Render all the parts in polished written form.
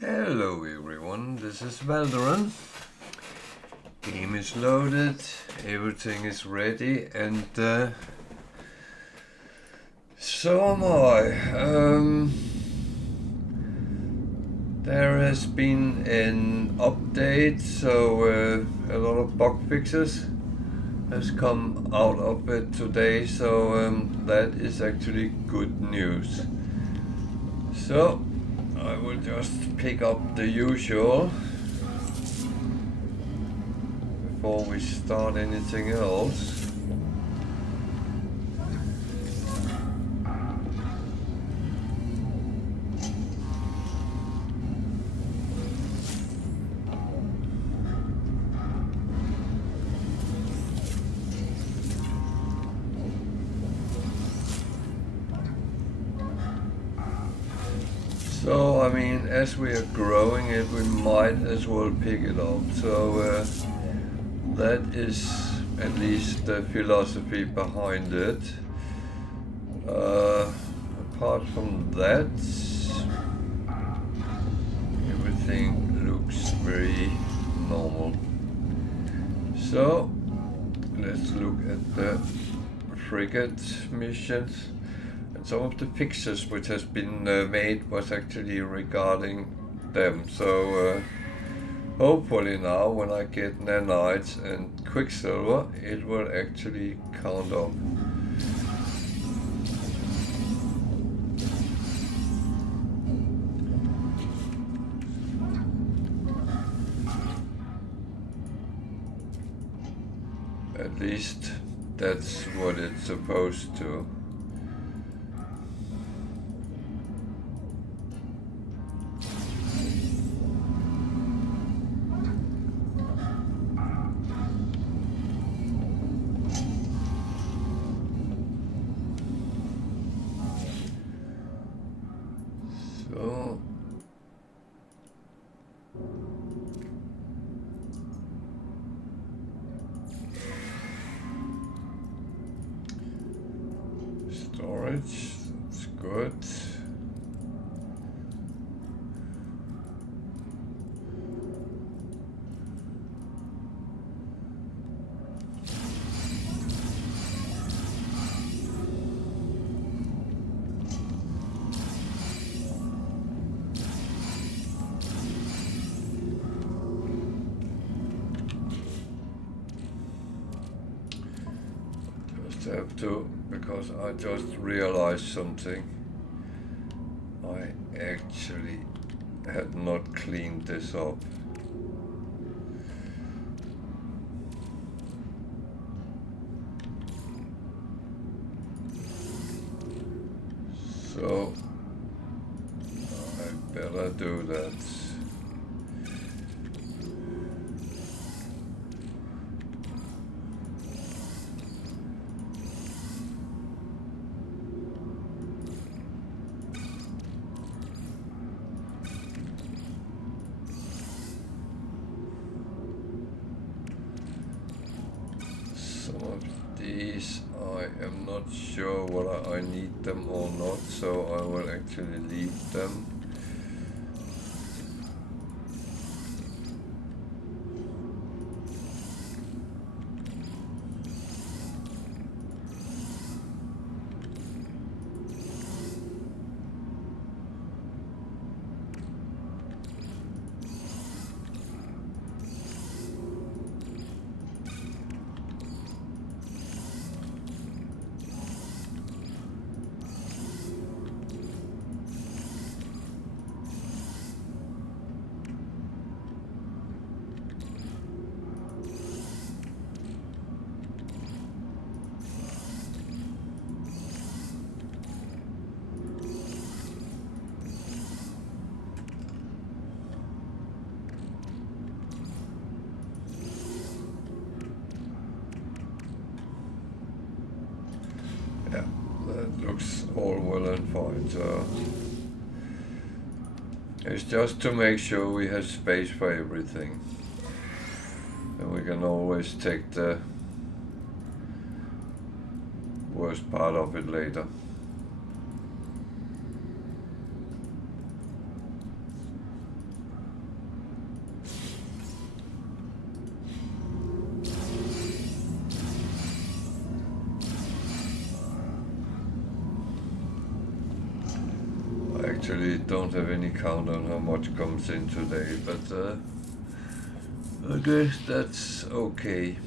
Hello everyone, this is Valderan. Game is loaded, everything is ready, and so am I. There has been an update, so a lot of bug fixes has come out of it today, so that is actually good news. So I will just pick up the usual before we start anything else. So, I mean, as we are growing it, we might as well pick it up. So, that is at least the philosophy behind it. Apart from that, everything looks very normal. So, let's look at the frigate missions. Some of the fixes which has been made was actually regarding them, so hopefully now when I get nanites and quicksilver it will actually count up. At least that's what it's supposed to. Storage, that's good. Just have to, because I just realized something. I actually had not cleaned this up. So I better do that. I am not sure whether I need them or not, so I will actually leave them. Looks all well and fine, so it's just to make sure we have space for everything, and we can always take the worst part of it later. actually don't have any count on how much comes in today, but I guess that's okay.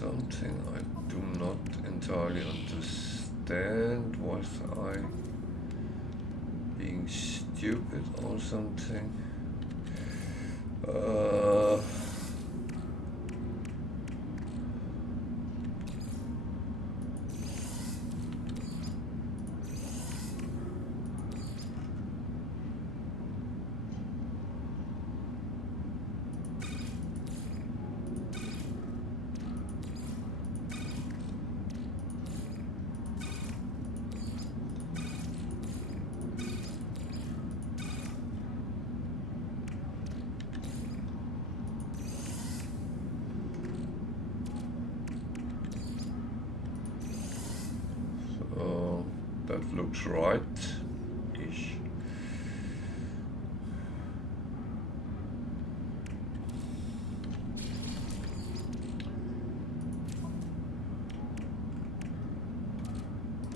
Something I do not entirely understand. Was I being stupid or something? That looks right-ish.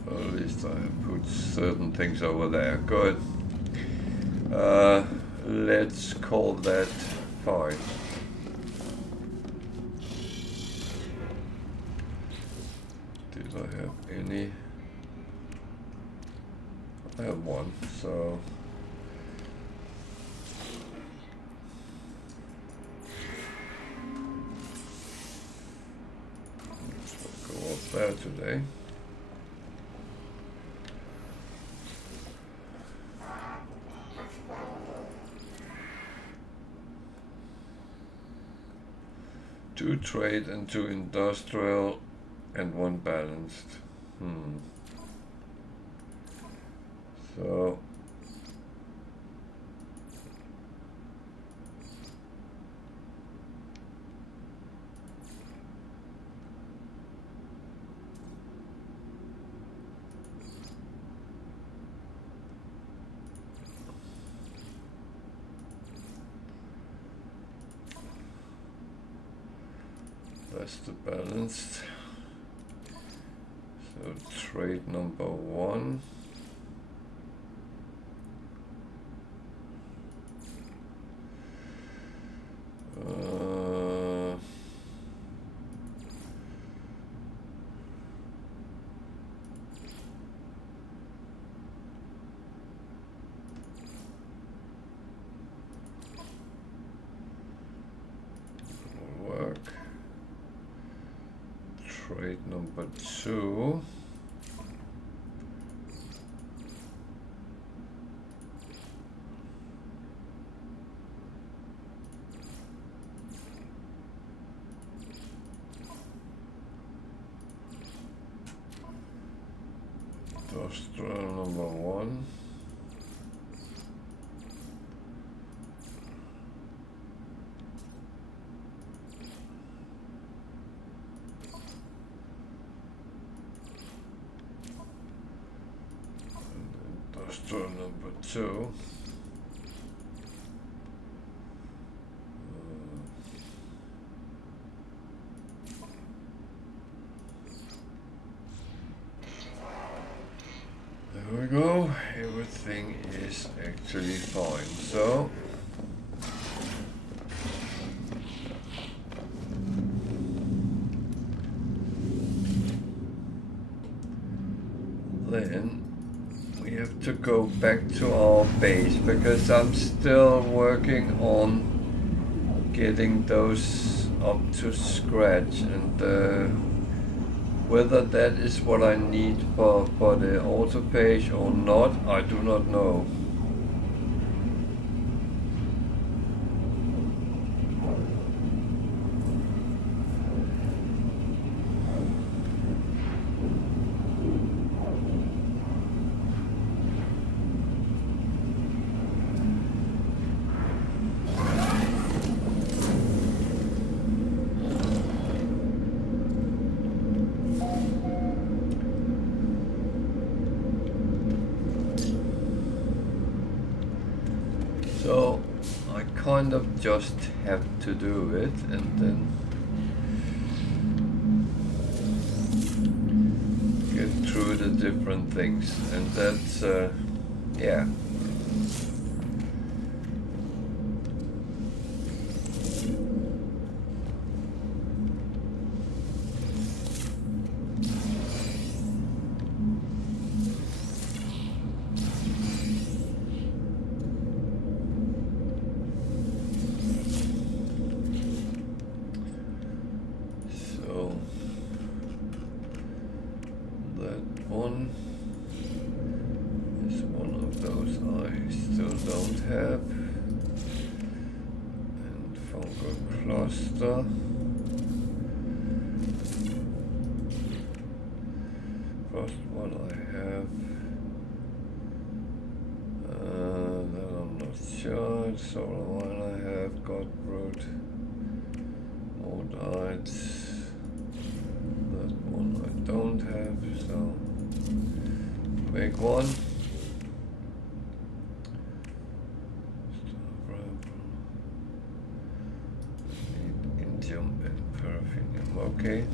At least I have put certain things over there. Good. Let's call that fine. Did I have any? I have one, so we'll go up there today. Two trade and two industrial and one balanced. So that's the balanced. So trade number one. Trade number two. Industrial number one. Industrial number two. There we go, everything is actually fine. So then we have to go back to our base because I'm still working on getting those up to scratch, and whether that is what I need for the Autophage or not, I do not know. kind of just have to do it, and then get through the different things, and that's yeah. Okay.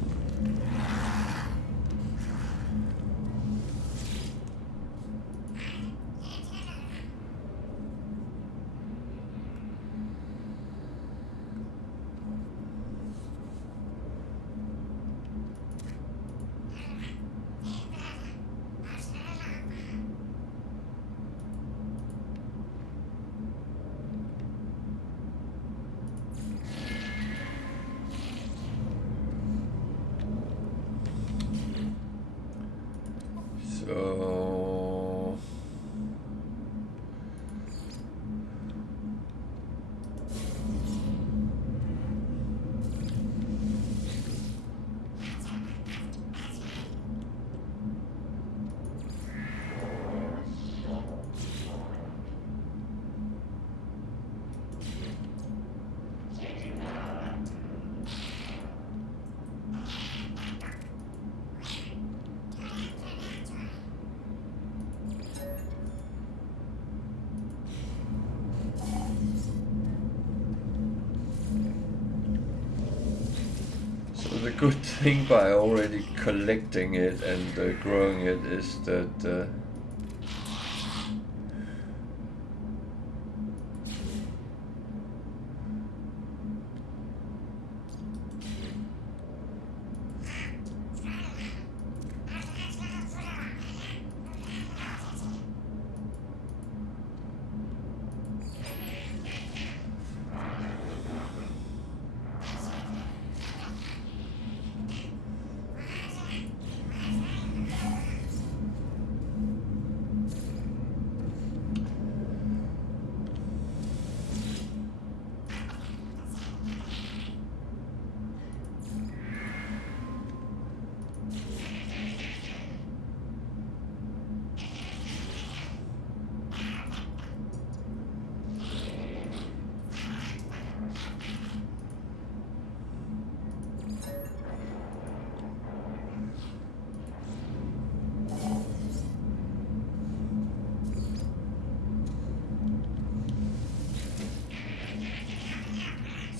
The good thing by already collecting it and growing it is that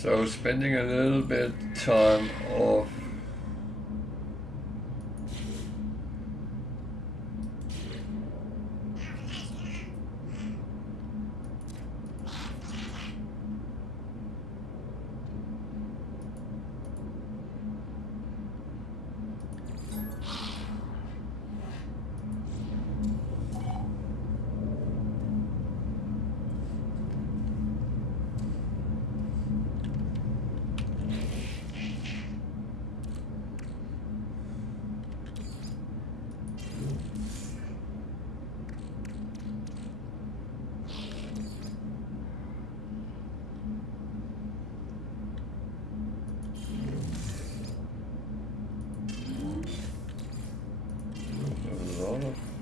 so spending a little bit time off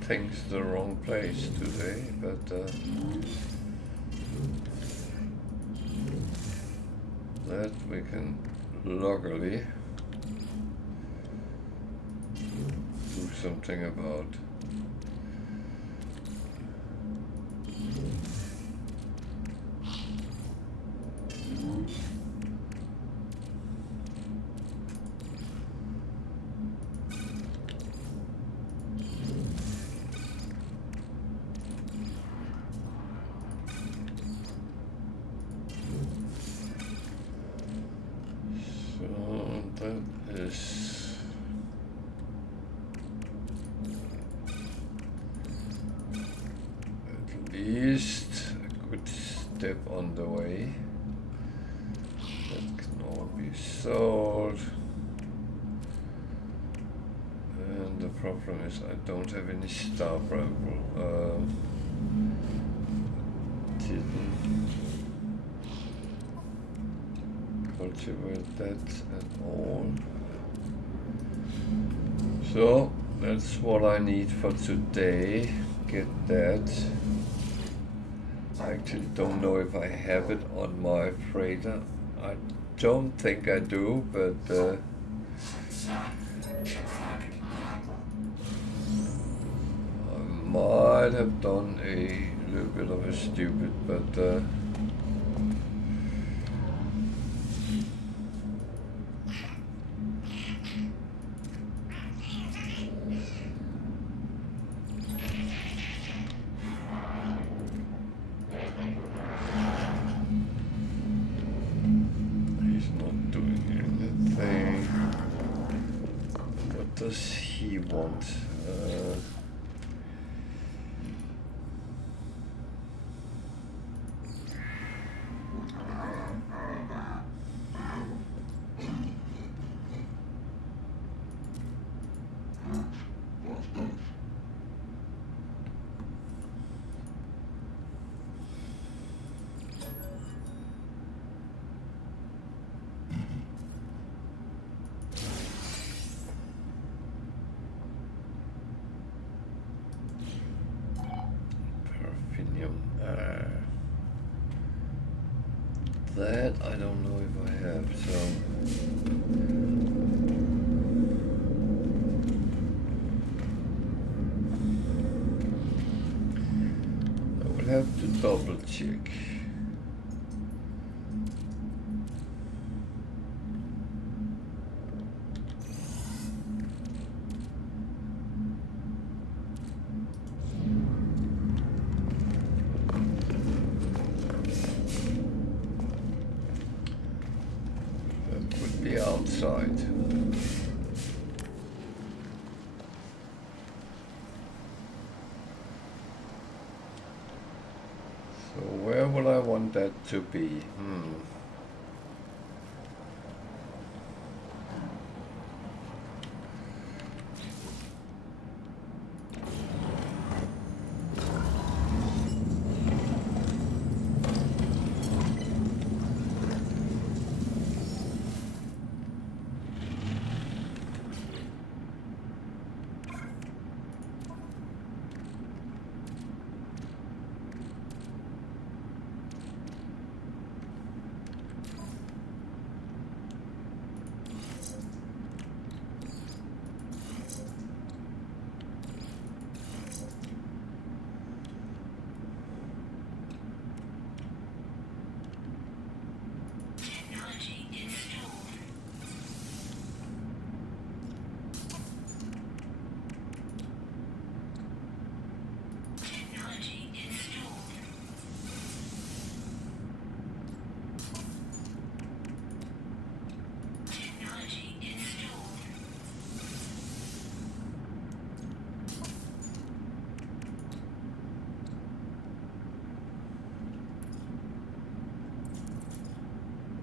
things the wrong place today, but that we can luckily do something about. least a good step on the way. That can all be sold. And the problem is I don't have any star rifle. Didn't cultivate that at all. So that's what I need for today. Get that. I actually don't know if I have it on my freighter. I don't think I do, but I might have done a little bit of a stupid, but that I don't know if I have, so I will have to double check. Outside. So where would I want that to be?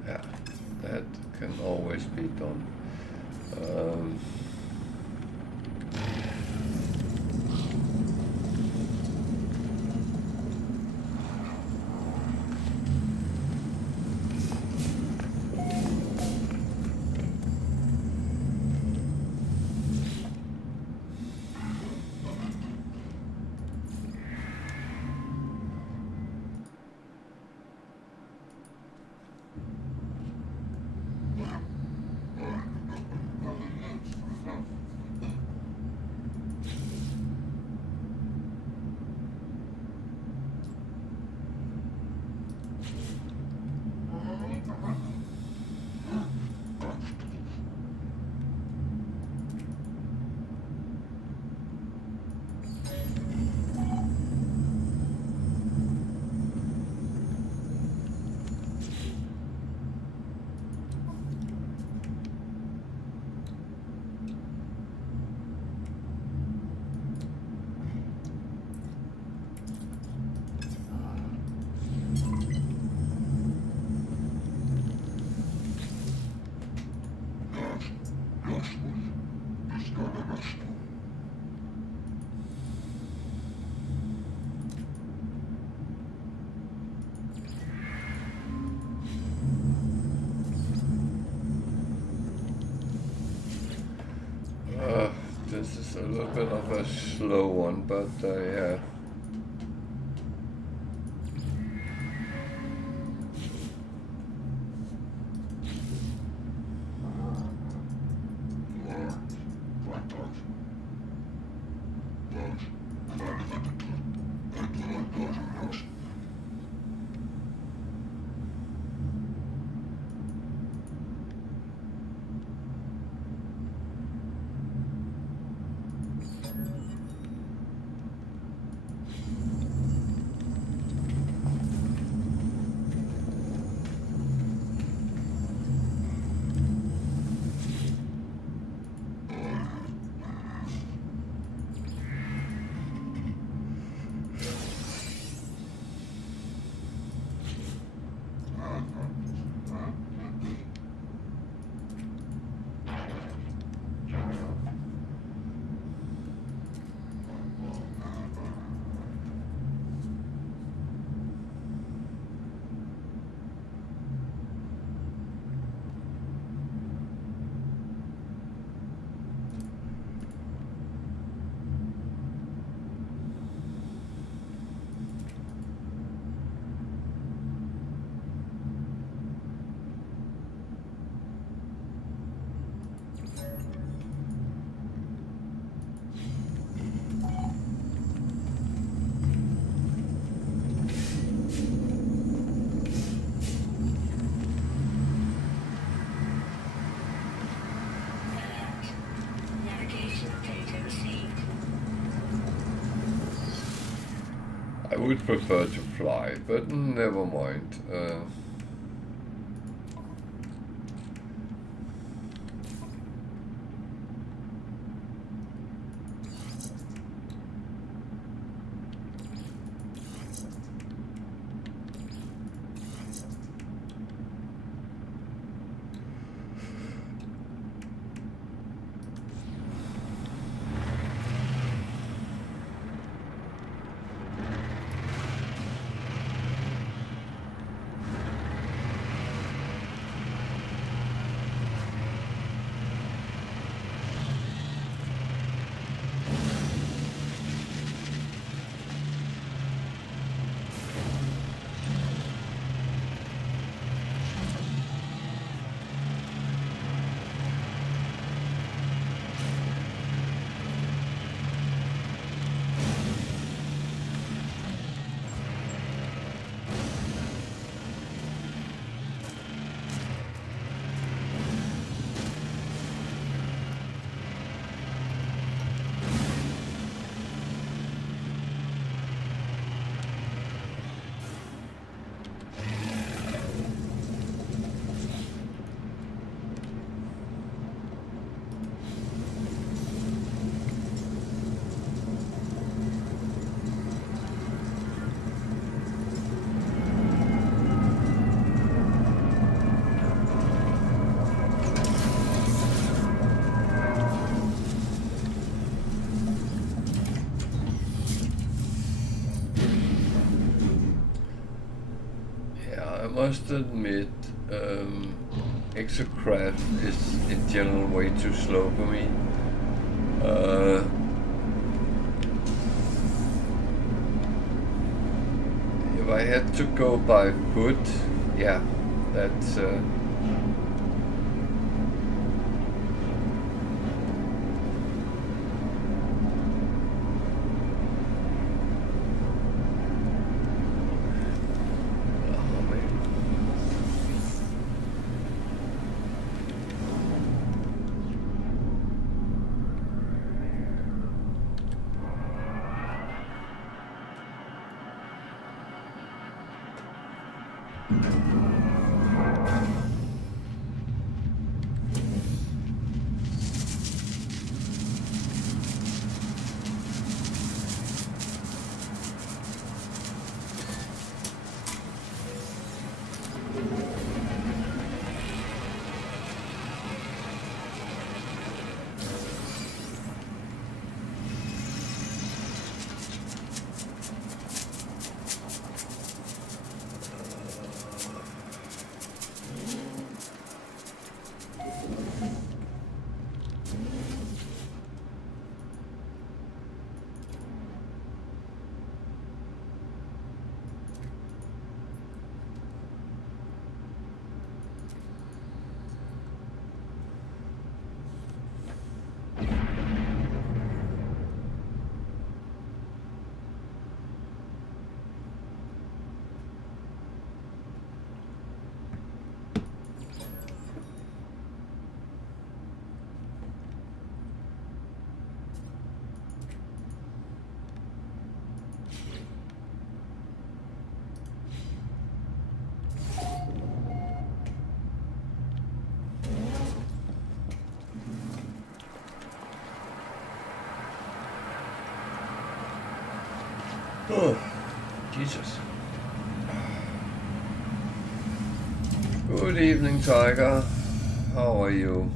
Yeah, that can always be done. little bit of a slow one, but yeah. I would prefer to fly, but never mind. I must admit, exocraft is in general way too slow for me. If I had to go by foot, yeah, that's Oh, Jesus. Good evening, Tiger. How are you?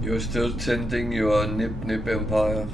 You're still tending your nip empire?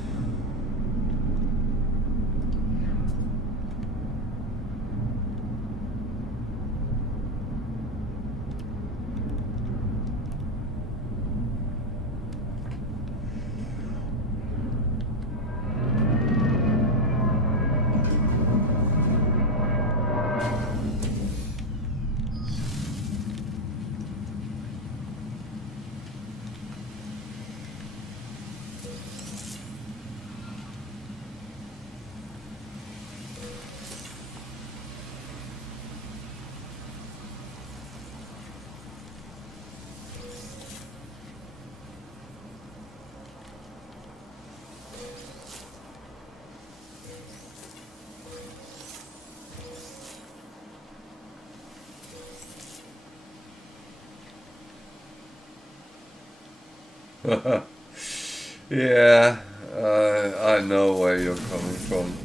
Yeah, I know where you're coming from.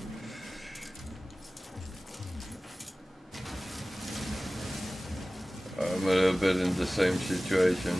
I'm a little bit in the same situation.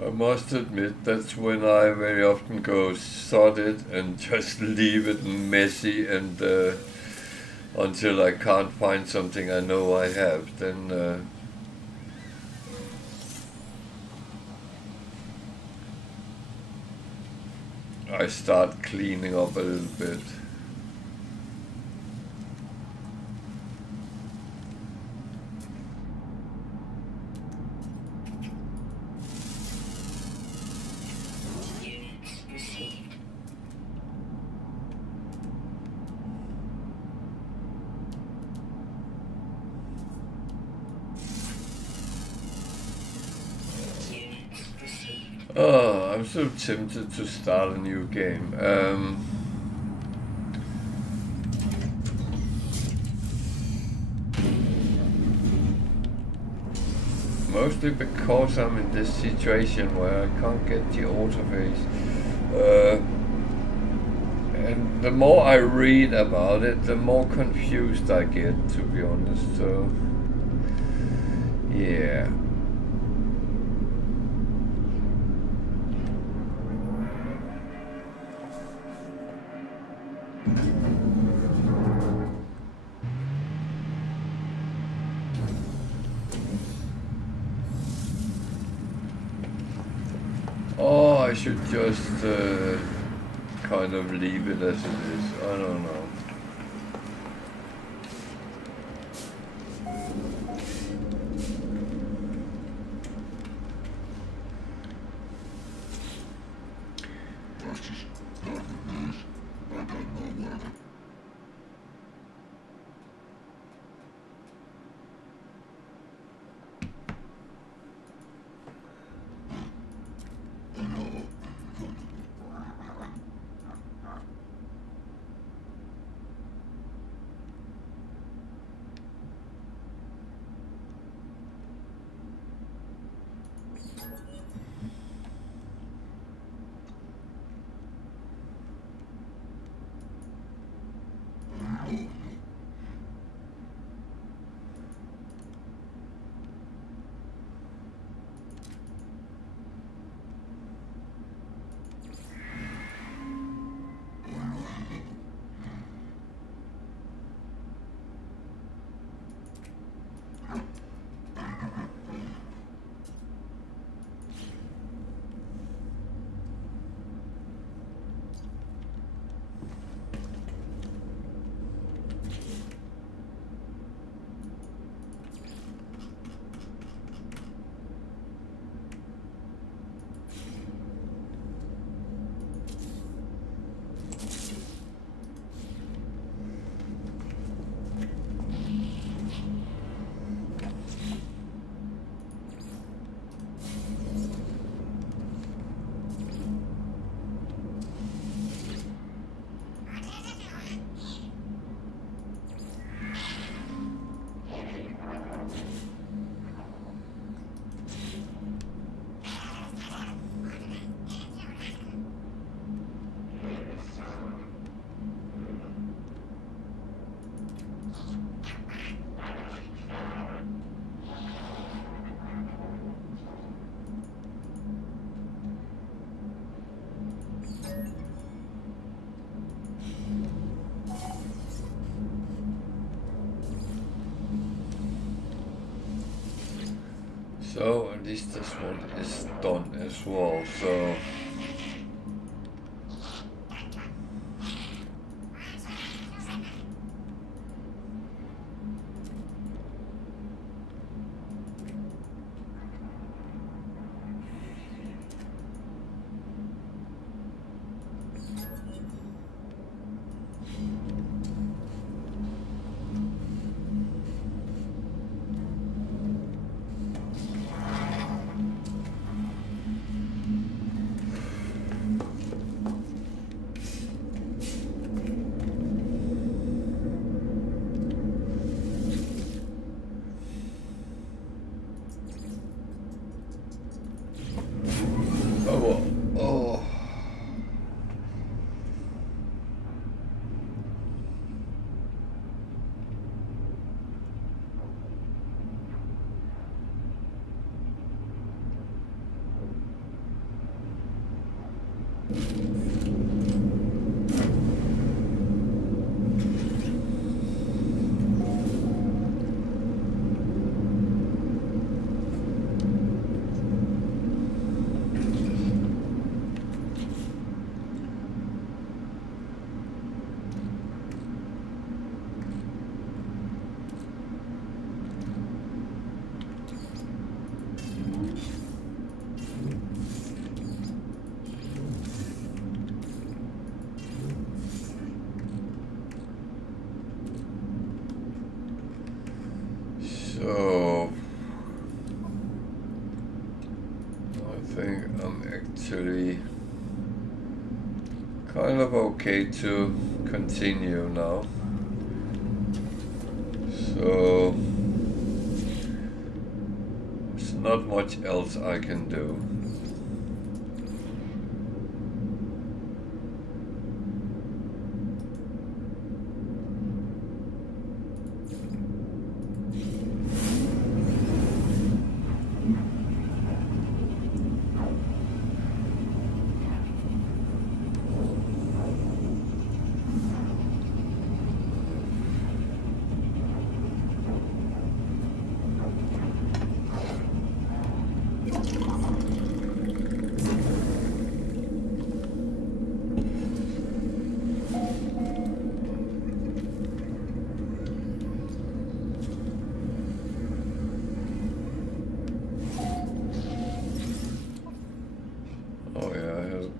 I must admit, that's when I very often go sod it and just leave it messy and until I can't find something I know I have, then I start cleaning up a little bit. Oh, I'm so tempted to start a new game. Mostly because I'm in this situation where I can't get the autophage. And the more I read about it, the more confused I get, to be honest. So, yeah. Oh, I should just kind of leave it as it is. I don't know. So at least this one is done as well, so I think I'm actually kind of okay to continue now. So there's not much else I can do.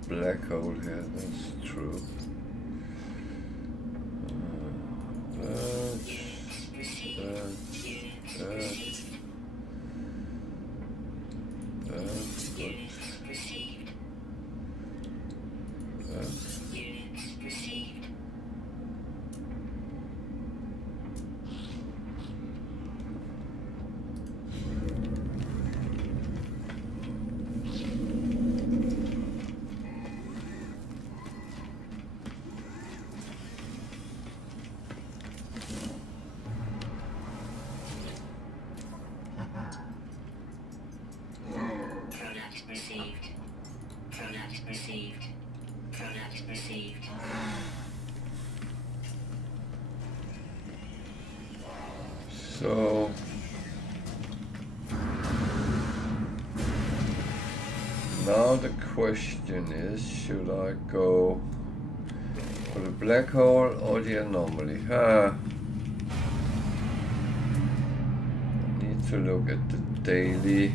Black hole here, that's true. So now the question is, should I go for the black hole or the anomaly? I need to look at the daily.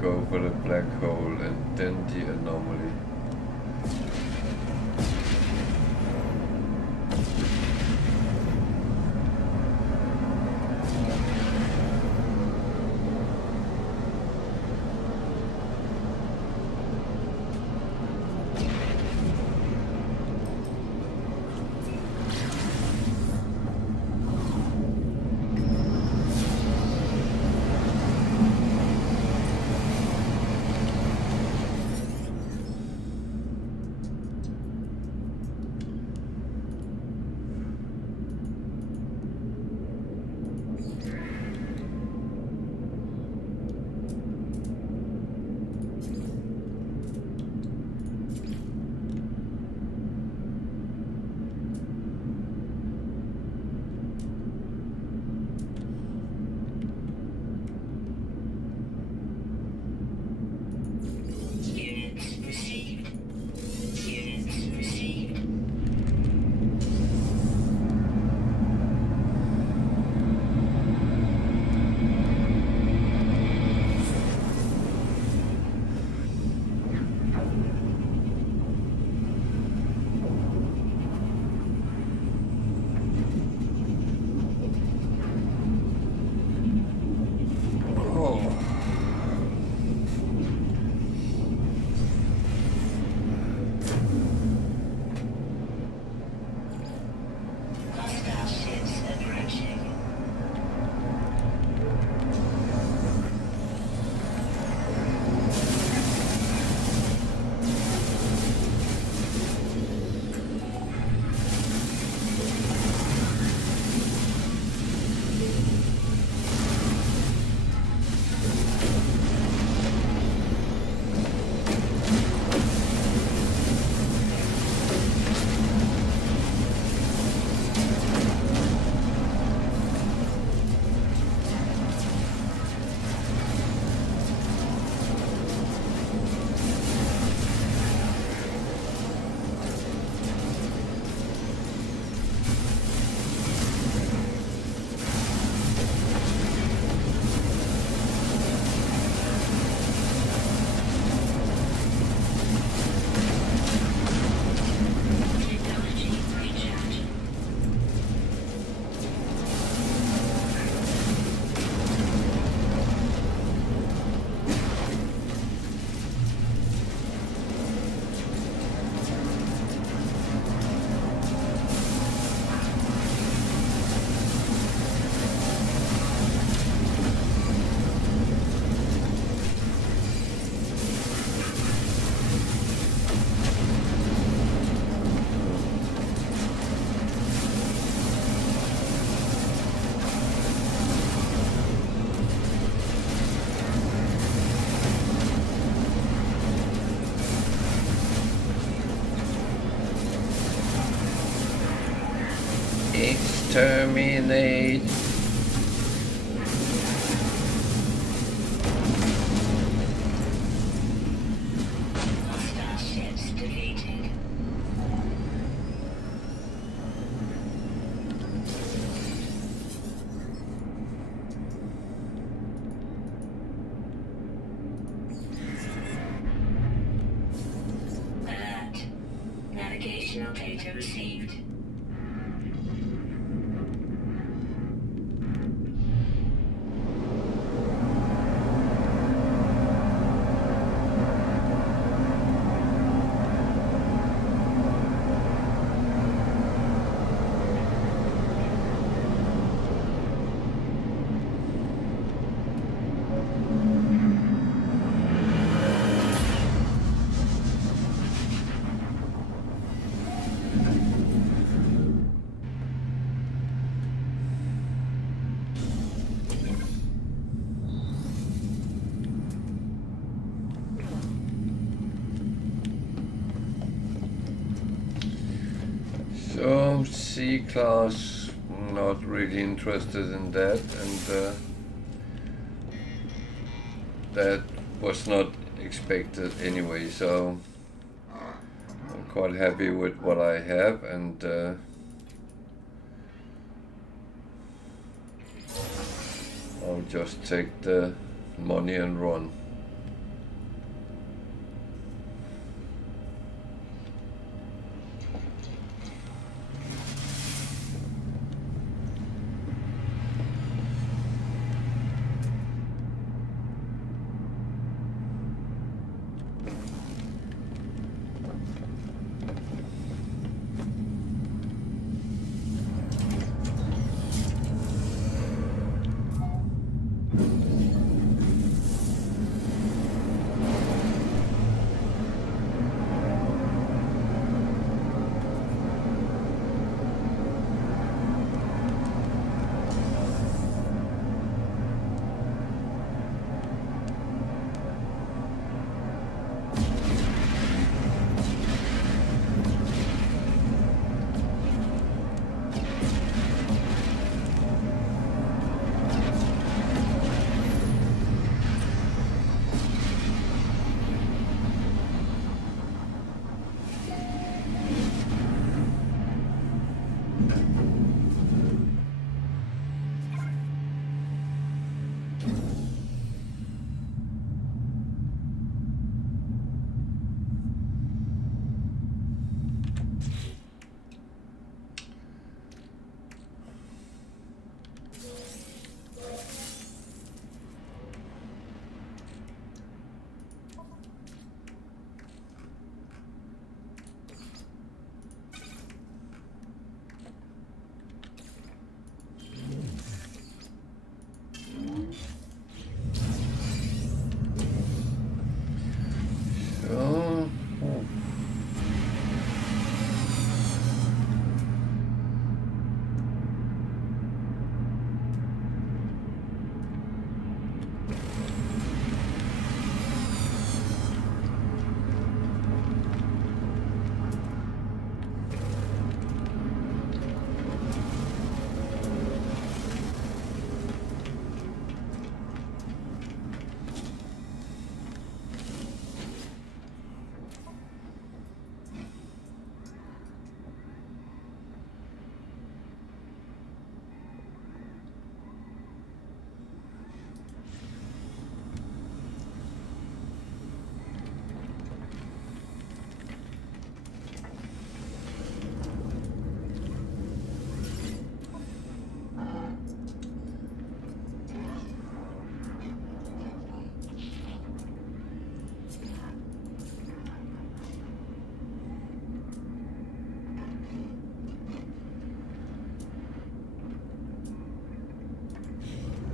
Go for the black hole and then the anomaly. Terminate. Starships defeated. Alert. Navigational data received. So C-class, not really interested in that, and that was not expected anyway, so I'm quite happy with what I have, and I'll just take the money and run.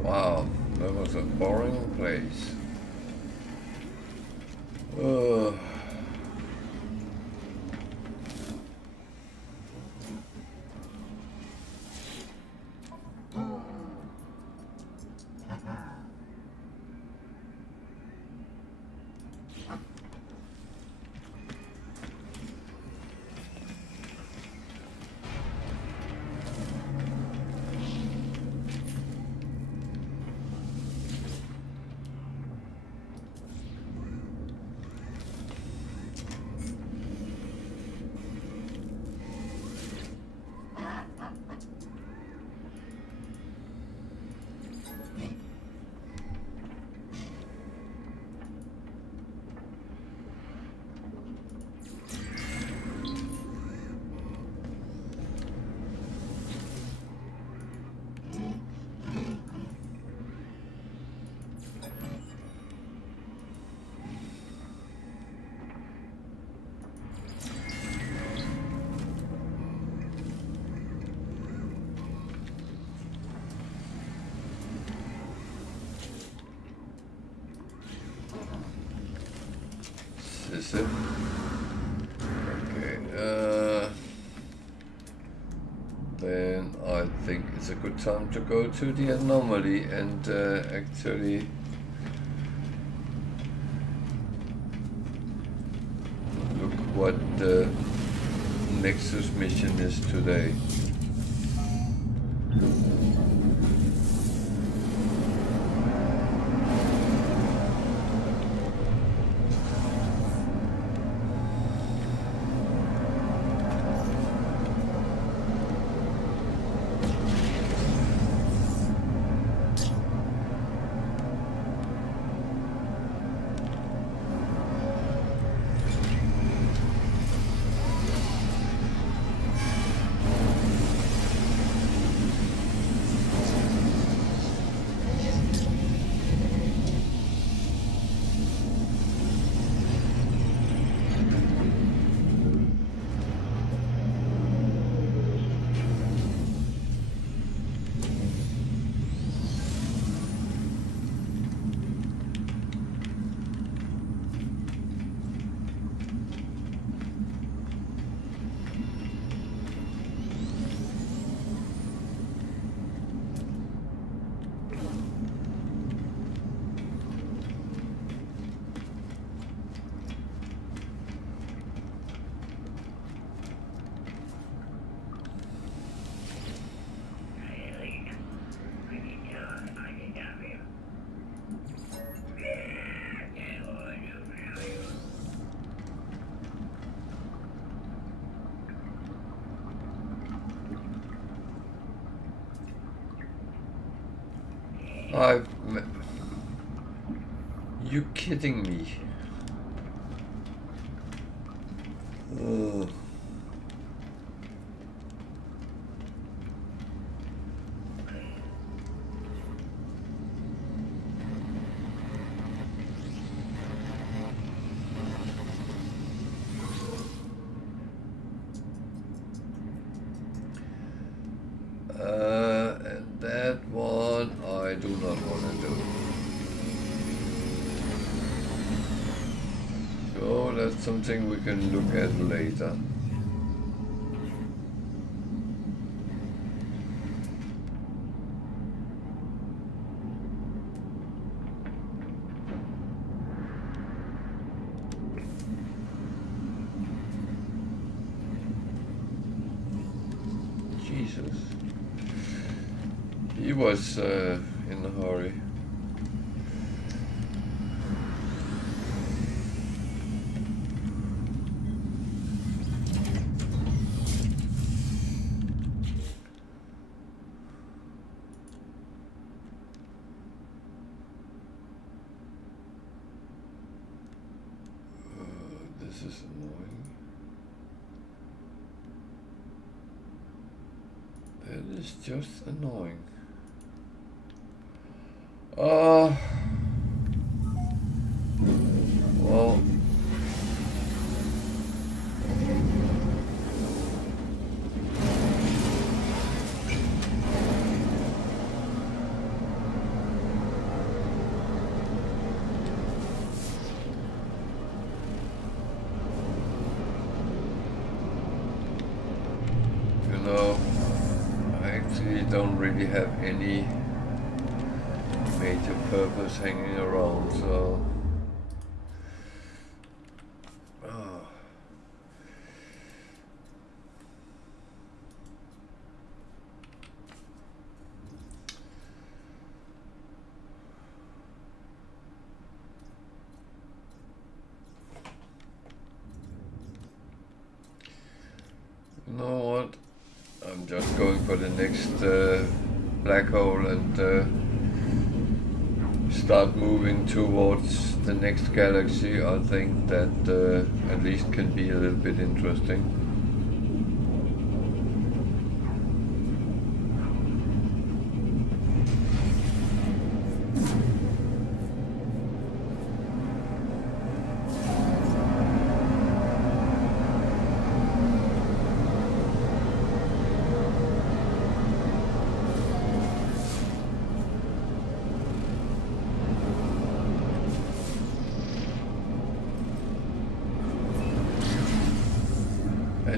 Wow, that was a boring place. is it? Okay. Then I think it's a good time to go to the anomaly and actually look what the Nexus mission is today. You kidding me? Ugh. And that one I do not want to do. So that's something we can look at later. Jesus. He was in a hurry. This is annoying. That is just annoying. Well, you know, I actually don't really have any major purpose hanging around, so you know what? I'm just going for the next black hole and start moving towards the next galaxy. I think that at least can be a little bit interesting.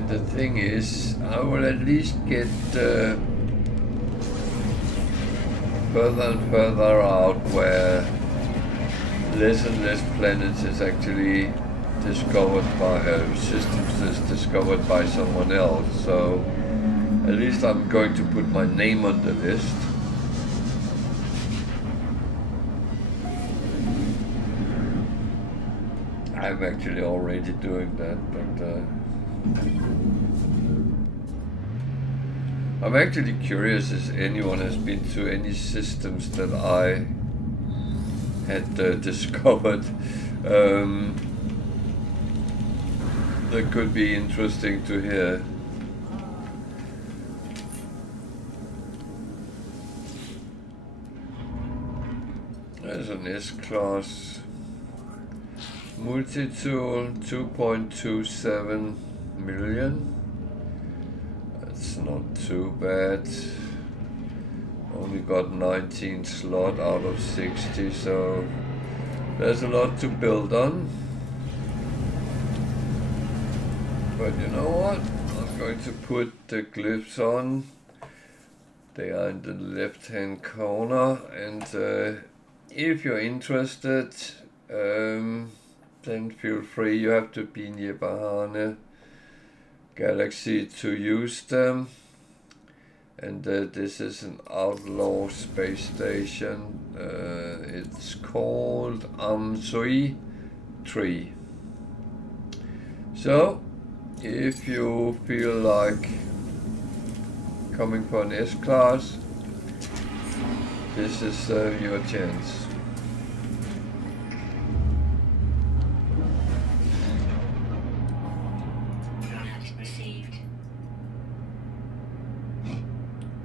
And the thing is, I will at least get further and further out where less and less planets is actually discovered by systems is discovered by someone else. So at least I'm going to put my name on the list. I'm actually already doing that, but I'm actually curious if anyone has been to any systems that I had discovered that could be interesting to hear. There's an S-Class multi-tool, 2.27 million. That's not too bad. Only got 19 slot out of 60, so there's a lot to build on. But you know what? I'm going to put the glyphs on. They are in the left-hand corner, and if you're interested, then feel free. You have to be in Yeberhahne Galaxy to use them. And this is an outlaw space station. It's called Amsoi 3. So, if you feel like coming for an S-Class, this is your chance.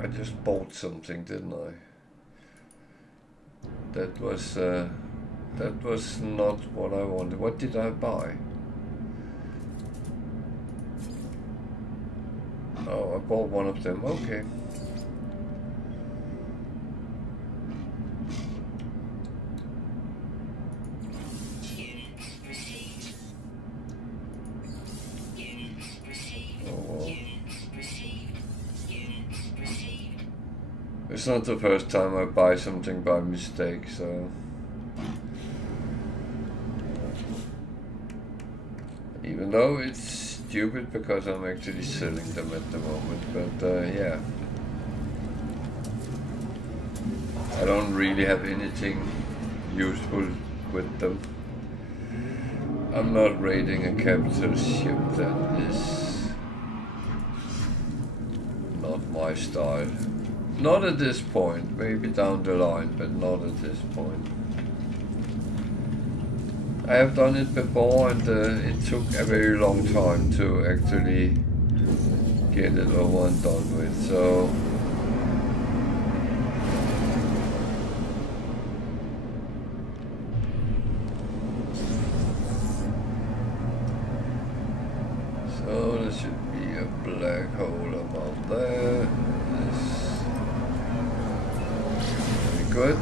I just bought something, didn't I? That was not what I wanted. What did I buy? Oh, I bought one of them. Okay. It's not the first time I buy something by mistake, so... Even though it's stupid because I'm actually selling them at the moment, but yeah. I don't really have anything useful with them. I'm not raiding a capital ship, that is not my style. Not at this point, maybe down the line, but not at this point. I have done it before, and it took a very long time to actually get it over and done with, so... So there should be a black hole about there. Good.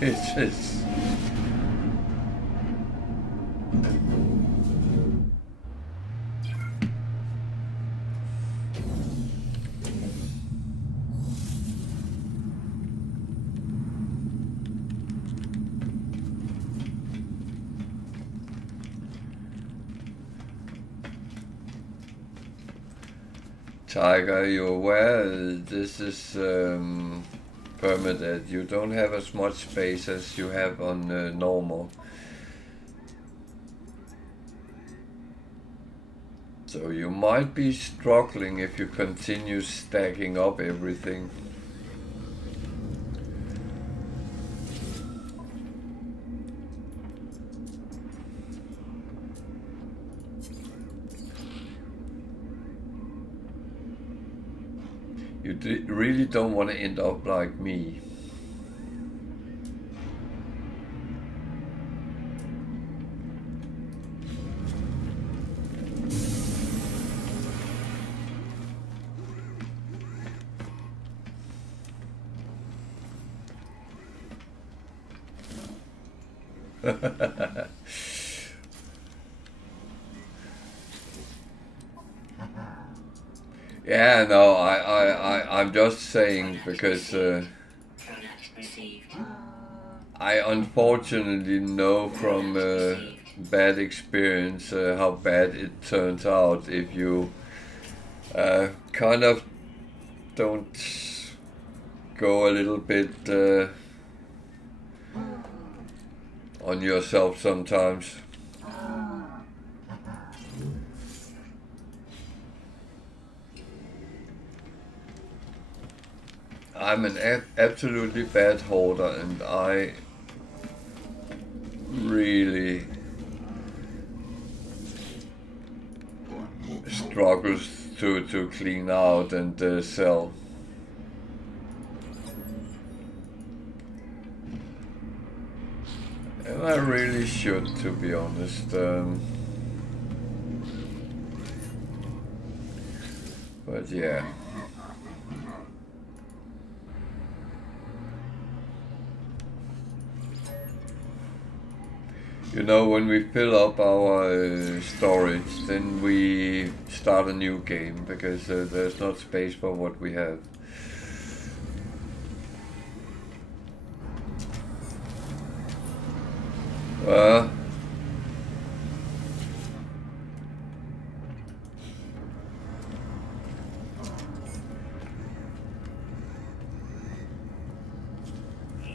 It's just Tiger, you're aware this is Permadeath. You don't have as much space as you have on normal. So you might be struggling if you continue stacking up everything. You really don't want to end up like me. Yeah, no, I'm just saying because I unfortunately know from bad experience how bad it turns out if you kind of don't go a little bit on yourself sometimes. I'm an absolutely bad hoarder, and I really struggle to clean out and sell. And I really should, to be honest. But yeah. You know, when we fill up our storage, then we start a new game, because there's not space for what we have.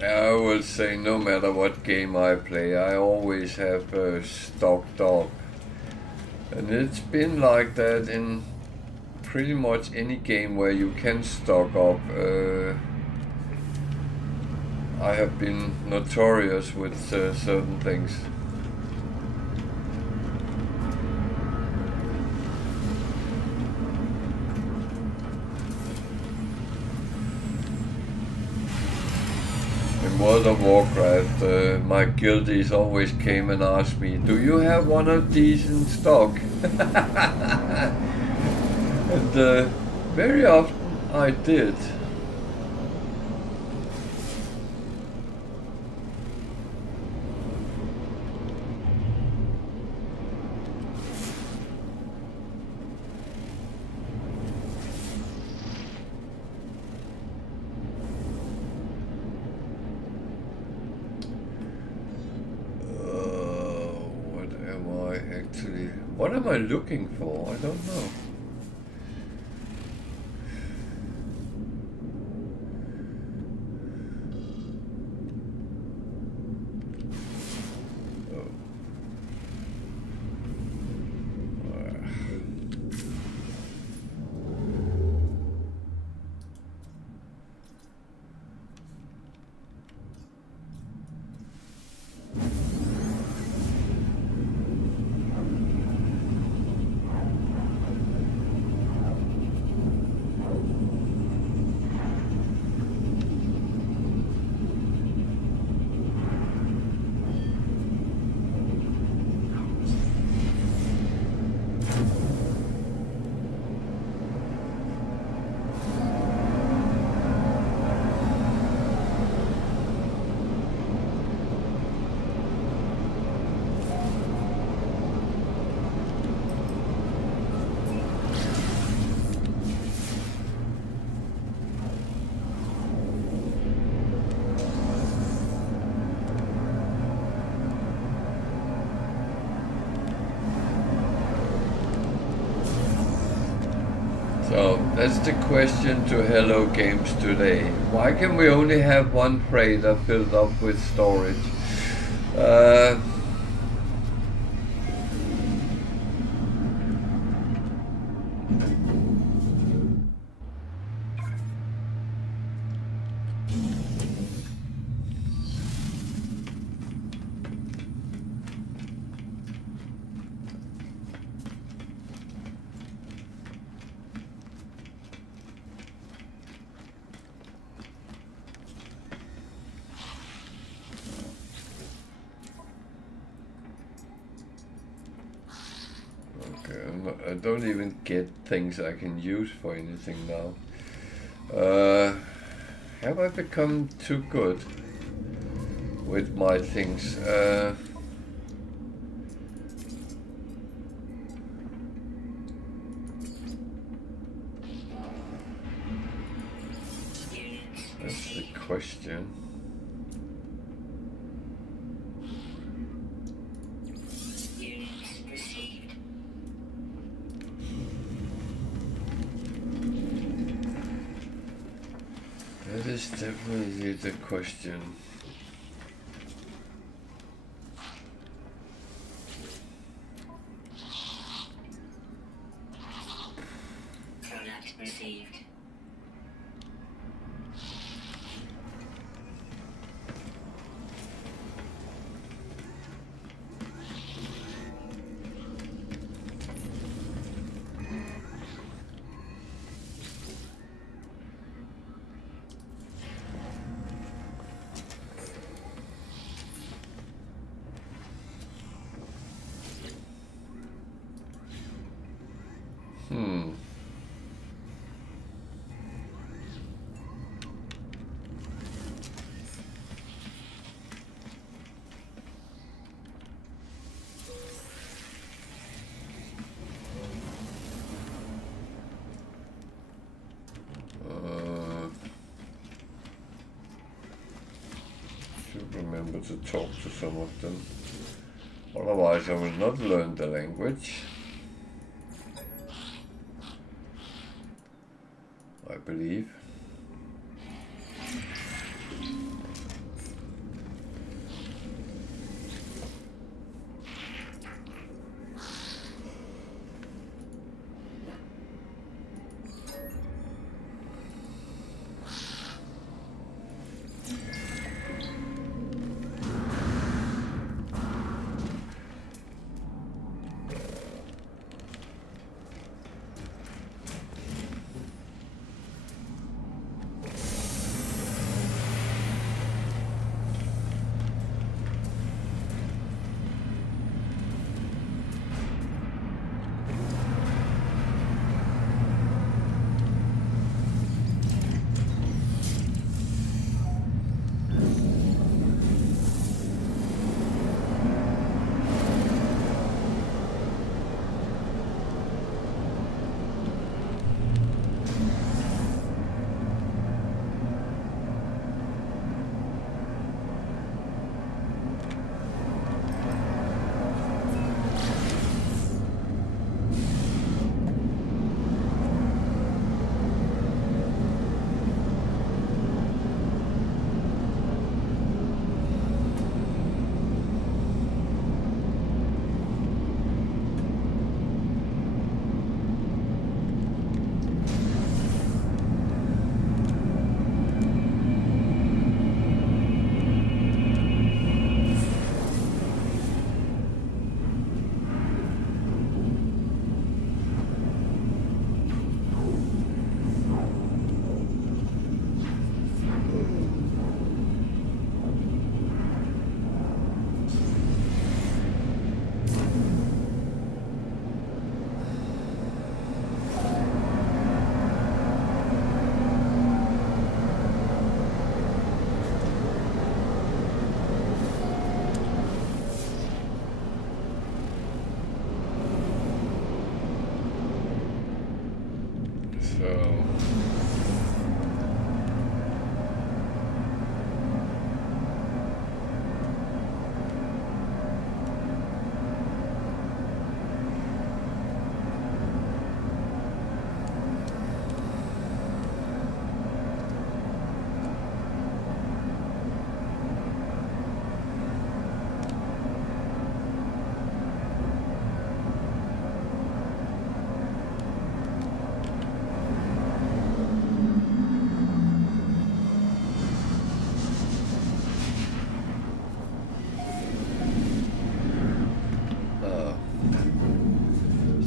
I would say no matter what game I play, I always have stocked up. And it's been like that in pretty much any game where you can stock up. I have been notorious with certain things. In World of Warcraft, my guildies always came and asked me, "Do you have one of these in stock?" And very often I did. What am I looking for? I don't know. That's the question to Hello Games today. Why can we only have one freighter filled up with storage? I don't even get things I can use for anything now. Have I become too good with my things? That's the question. That is definitely the question. Product received. Remember to talk to some of them. Otherwise I will not learn the language. I believe.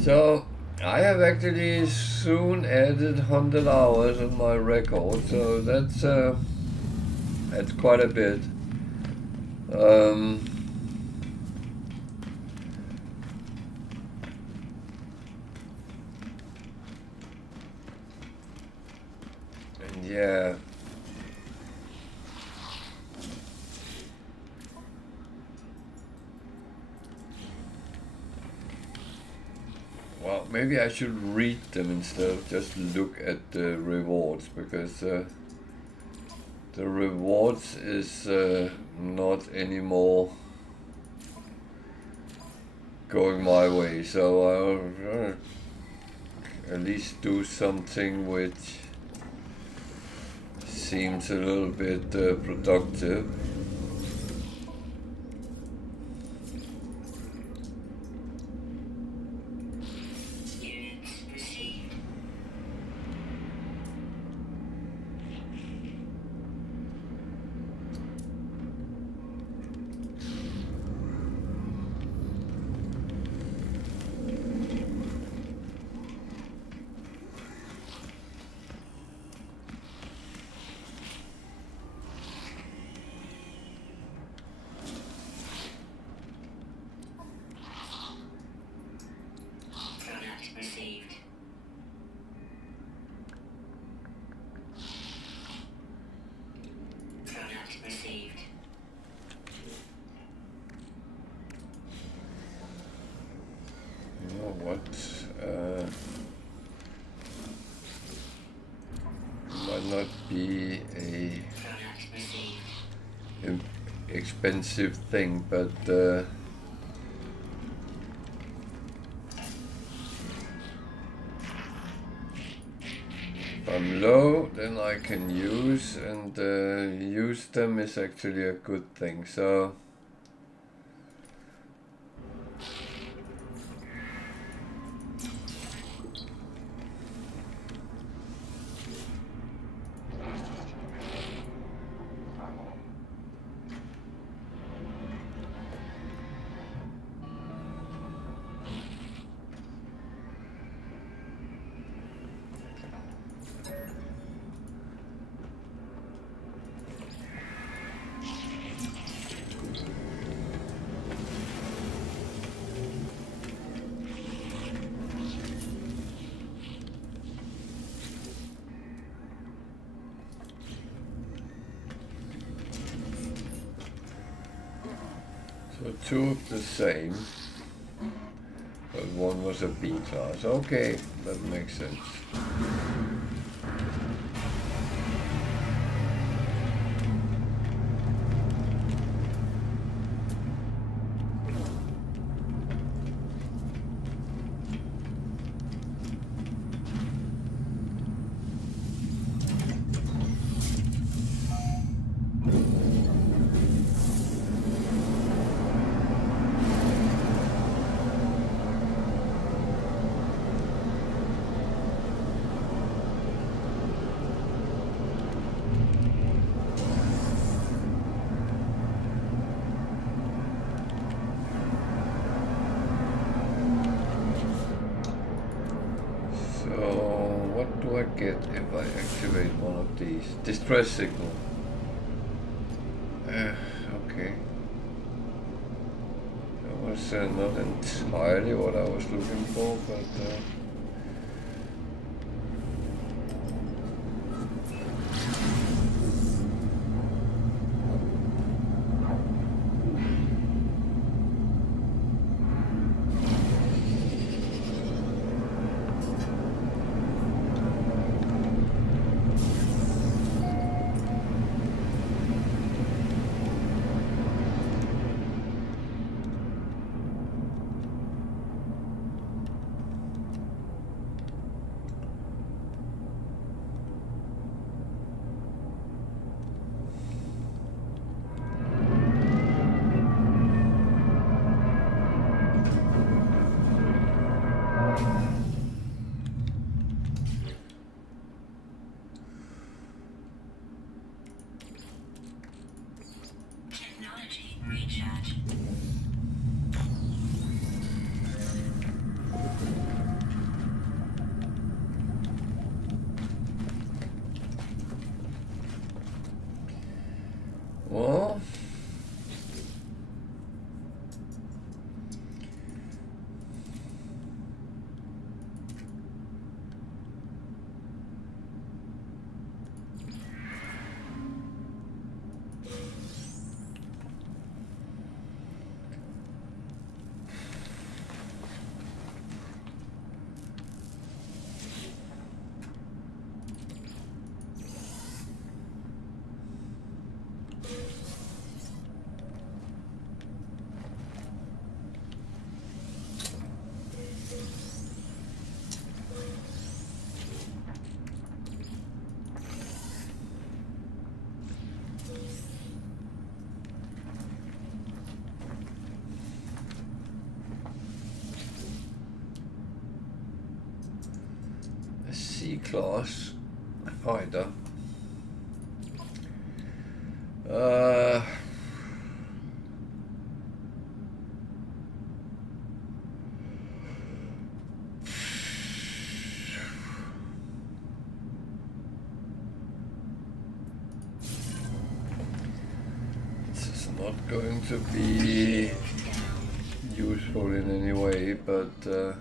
So I have actually soon added 100 hours on my record, so that's quite a bit. And yeah. Well, maybe I should read them instead of just look at the rewards, because the rewards is not anymore going my way, so I'll at least do something which seems a little bit productive. Expensive thing, but if I'm low, then I can use, and use them is actually a good thing. So two of the same, but one was a B class. Okay, that makes sense. Distress signal. Okay. That was not entirely what I was looking for, but class fighter. This is not going to be useful in any way, but to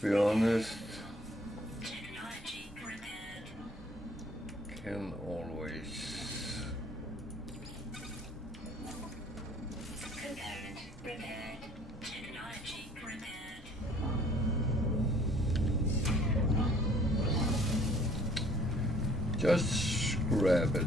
be honest, can always just grab it.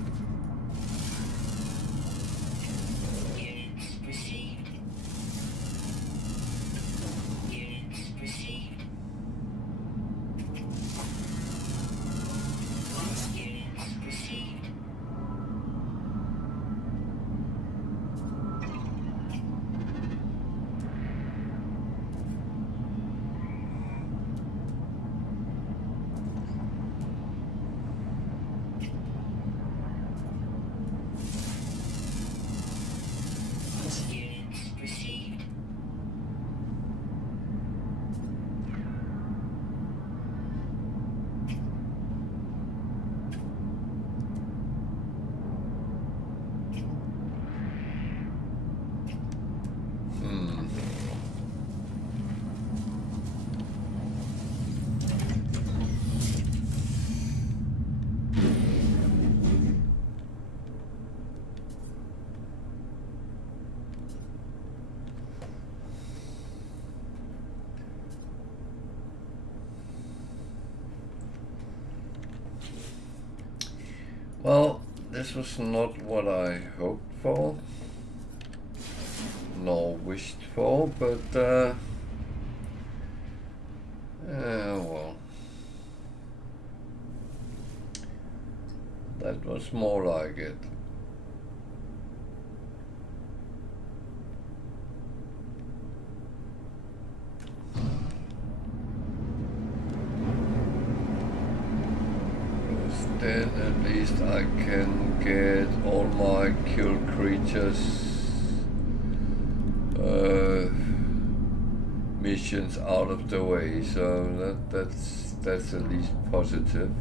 Well, this was not what I hoped for, nor wished for, but well, that was more like it. Then at least I can get all my killed creatures missions out of the way, so that's at least positive.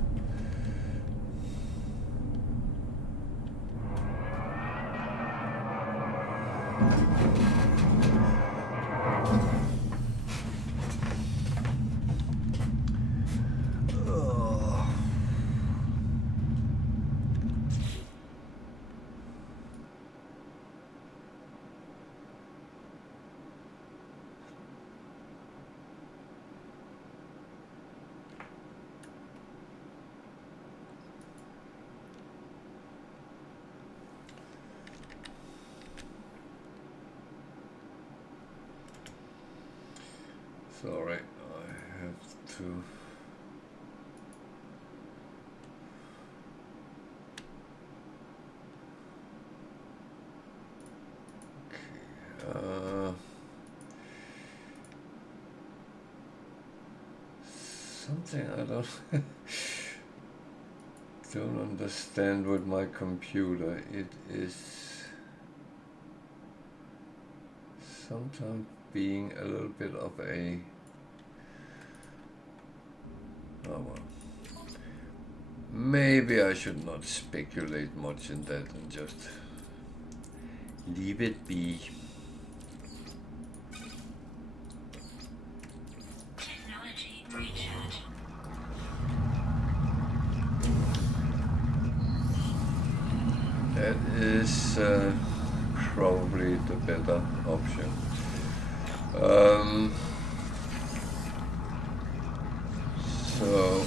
Sorry, I have to. Okay. Something I don't understand with my computer. It is sometimes being a little bit of a, oh well, maybe I should not speculate much in that and just leave it be. Technology recharge. That is probably the better option. So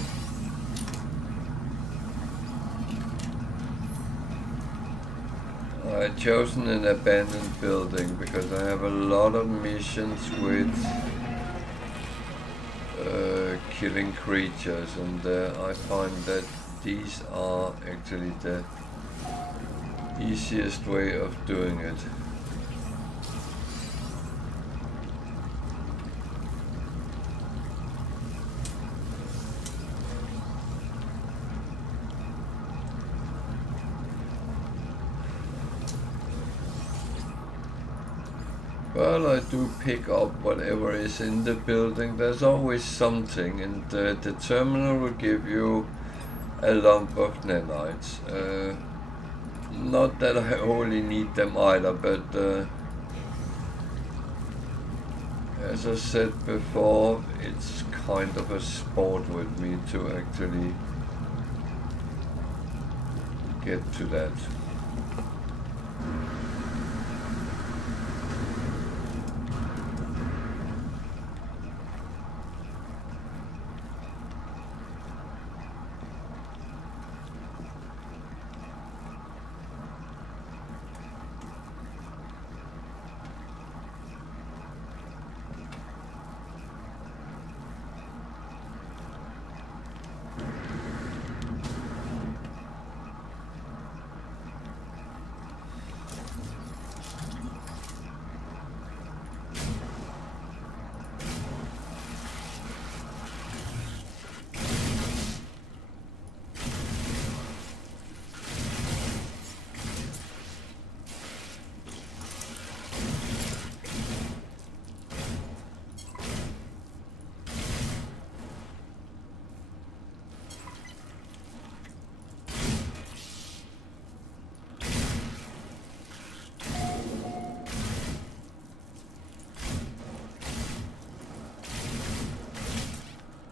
I've chosen an abandoned building because I have a lot of missions with killing creatures, and I find that these are actually the easiest way of doing it. Well, I do pick up whatever is in the building. There's always something, and the terminal will give you a lump of nanites. Not that I only need them either, but as I said before, it's kind of a sport with me to actually get to that.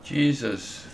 Jesus.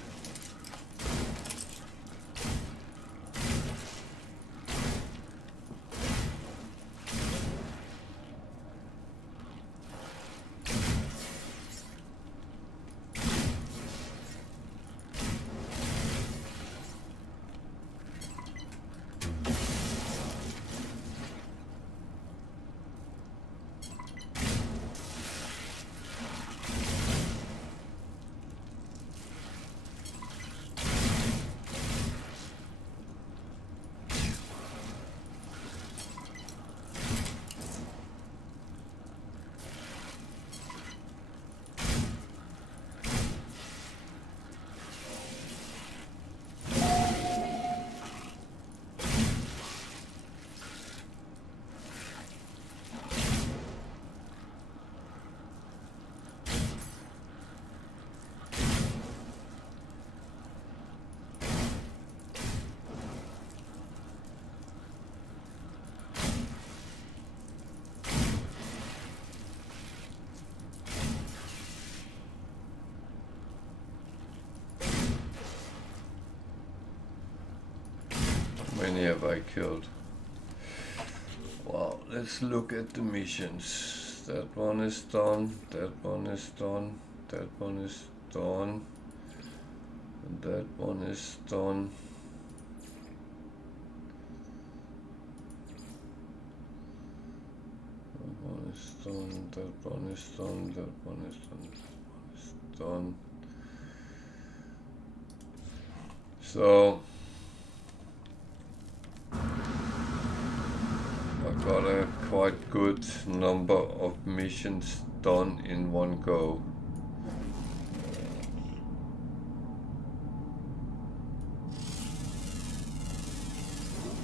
How many have I killed? Wow, let's look at the missions. That one is done, that one is done, that one is done, and that one is done. That one is done, that one is done, that one is done, that one is done. So I got a quite good number of missions done in one go.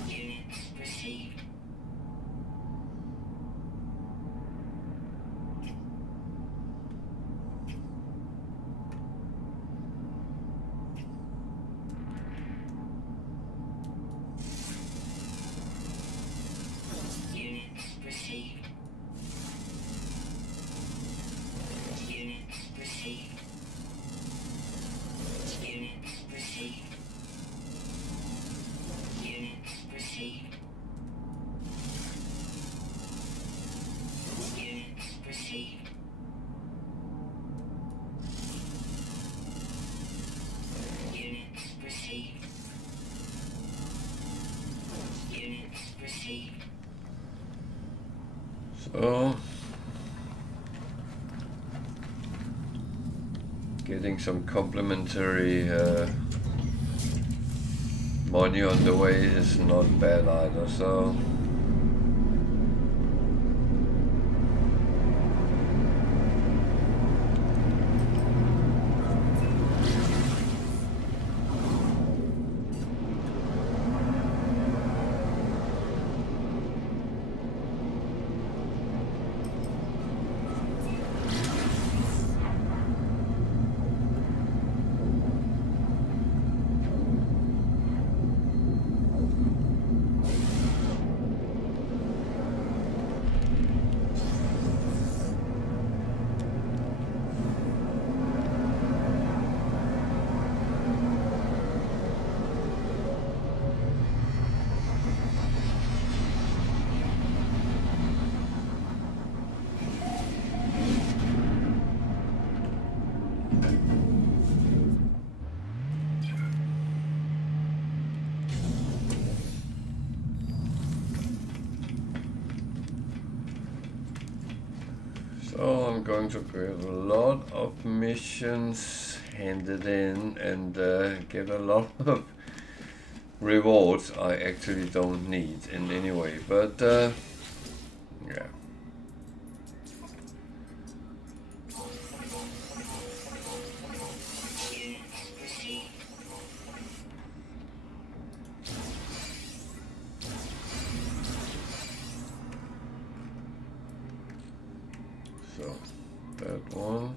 Units received. So, getting some complimentary money on the way is not bad either, so So I'm going to get a lot of missions handed in and get a lot of rewards I actually don't need in any way, but yeah. So that one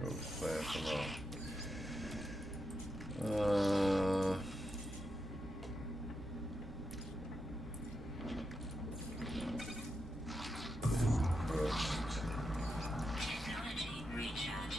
goes there for now. Technology recharge.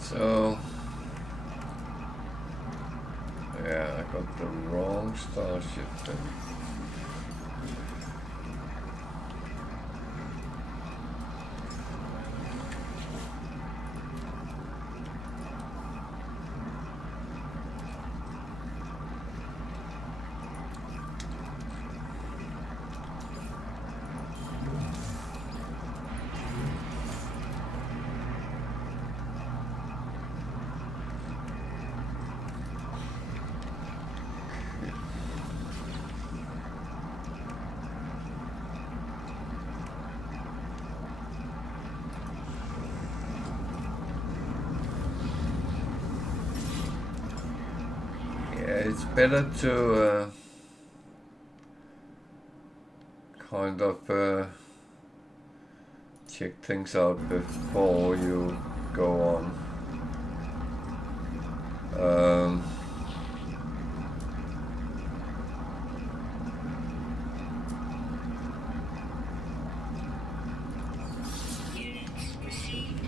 So, yeah, I got the wrong starship then. It's better to kind of check things out before you go on. Units received.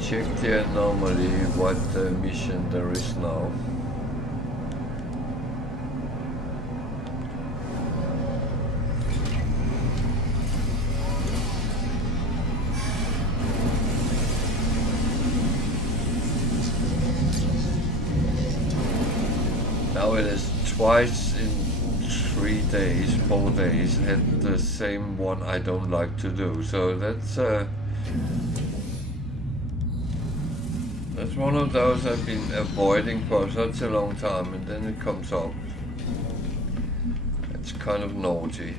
Check the anomaly, what mission there is now. Now it is twice in 3 days, 4 days, and the same one I don't like to do. So that's one of those I've been avoiding for such a long time, and then it comes up. It's kind of naughty.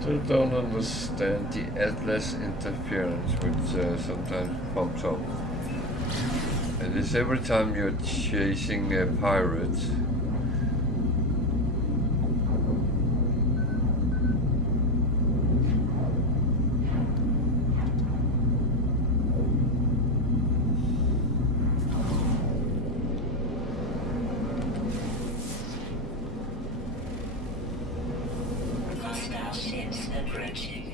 Still don't understand the Atlas interference, which sometimes pops up. And it's every time you're chasing a pirate. Hostile ships approaching.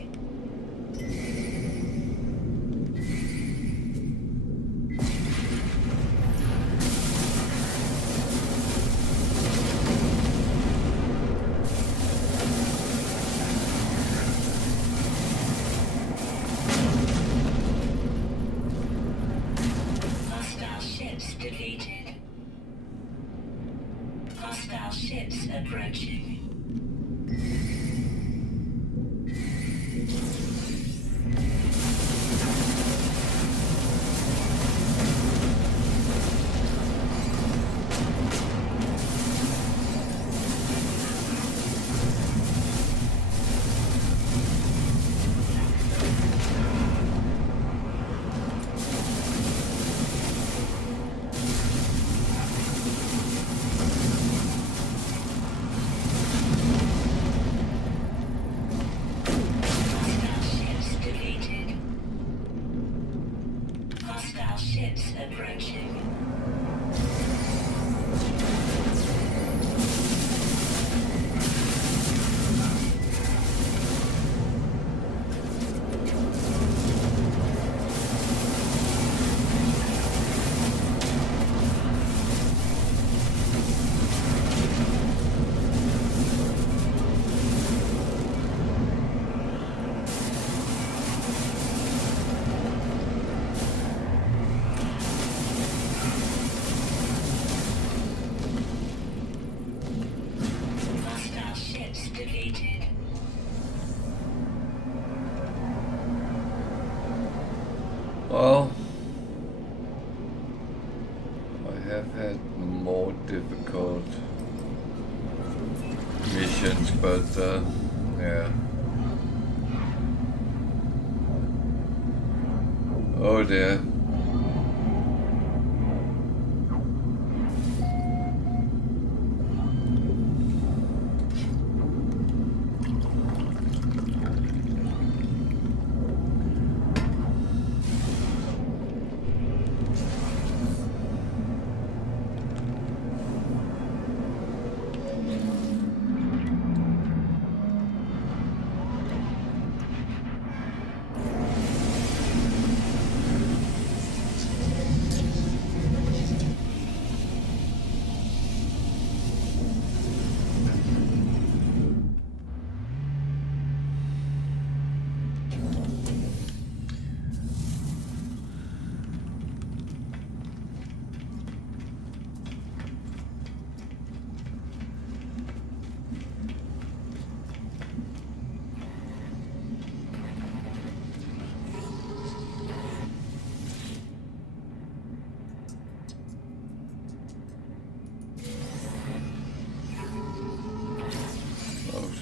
Hostile ships defeated. Hostile ships approaching. Hostile ships approaching. Hostile ships defeated. Well, I have had more difficult missions, but yeah. Oh dear.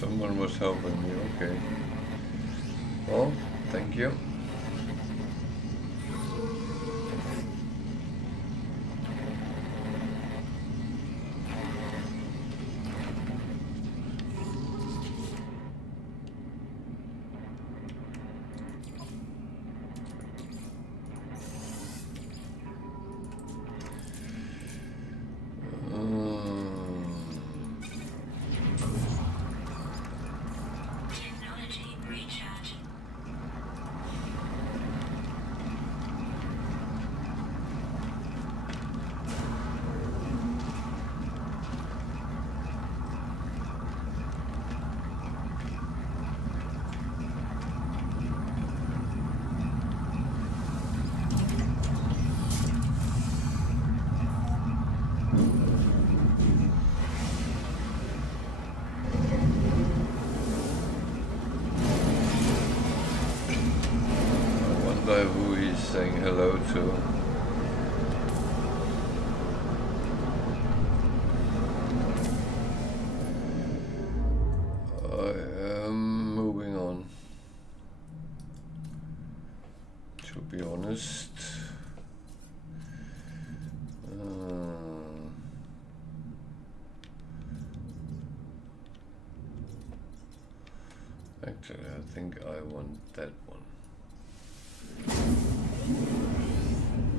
Someone was helping me, okay. Well, thank you. Technology recharge. Who he's saying hello to. I am moving on. Actually, I think I want that one.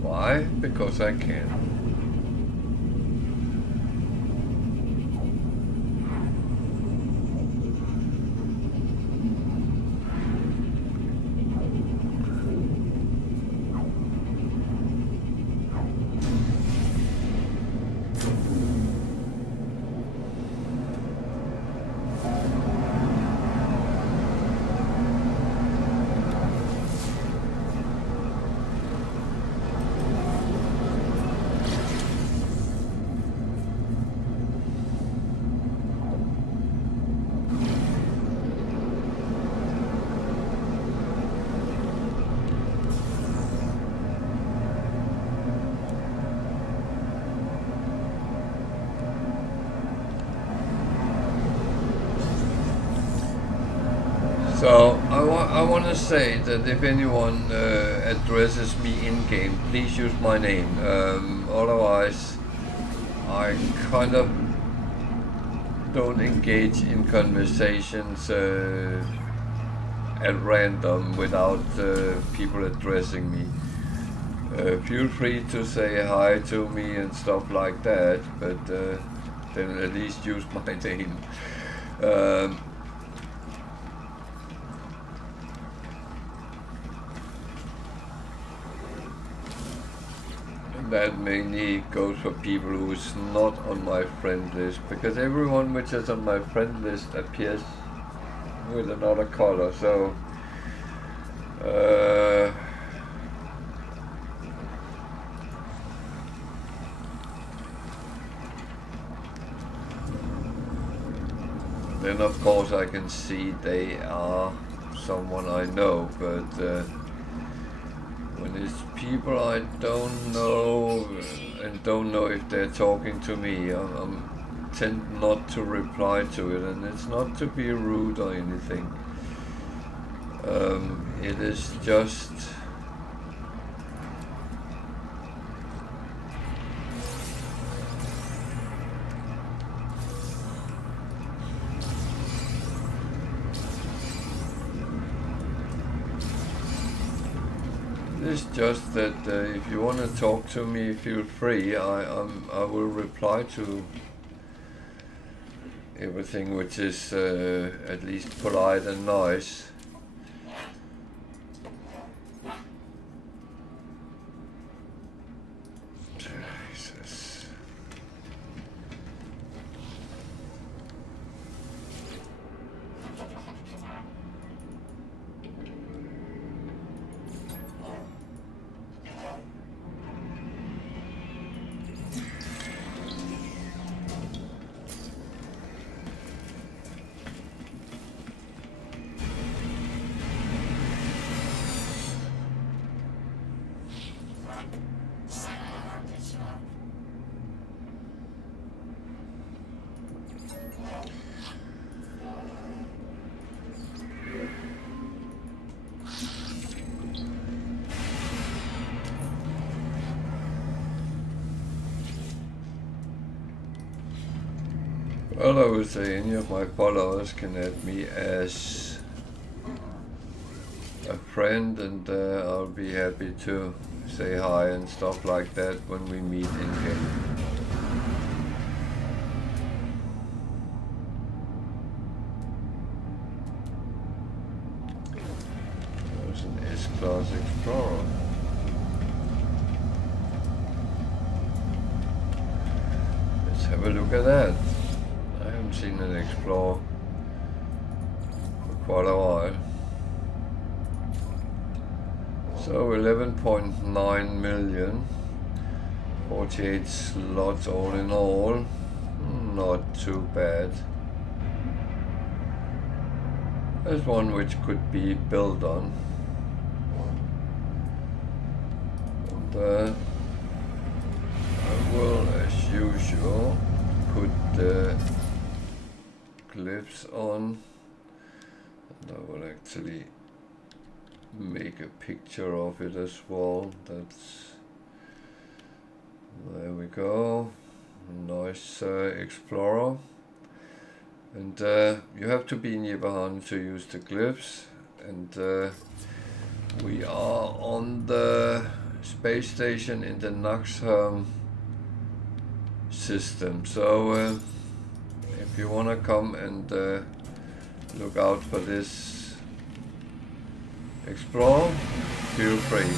Why? Because I can. So I want to say that if anyone addresses me in game, please use my name. Otherwise, I kind of don't engage in conversations at random without people addressing me. Feel free to say hi to me and stuff like that, but then at least use my name. That mainly goes for people who's not on my friend list, because everyone which is on my friend list appears with another color, so then of course I can see they are someone I know, but when it's people I don't know and don't know if they're talking to me, I tend not to reply to it, and it's not to be rude or anything. It is just it's just that if you want to talk to me, feel free. I will reply to everything which is at least polite and nice. Jesus. Well, I would say any of my followers can add me as a friend, and I'll be happy to say hi and stuff like that when we meet in game. There's an S-Class Explorer. Let's have a look at that. I haven't seen an Explorer for quite a while. So 11.9 million, 48 slots all in all, not too bad. There's one which could be built on. And I will, as usual, put the glyphs on, and I will actually make a picture of it as well. There we go. Nice Explorer. And you have to be in Yeberhahne to use the glyphs. And we are on the space station in the Naxxam system. So if you want to come and look out for this explore, feel free.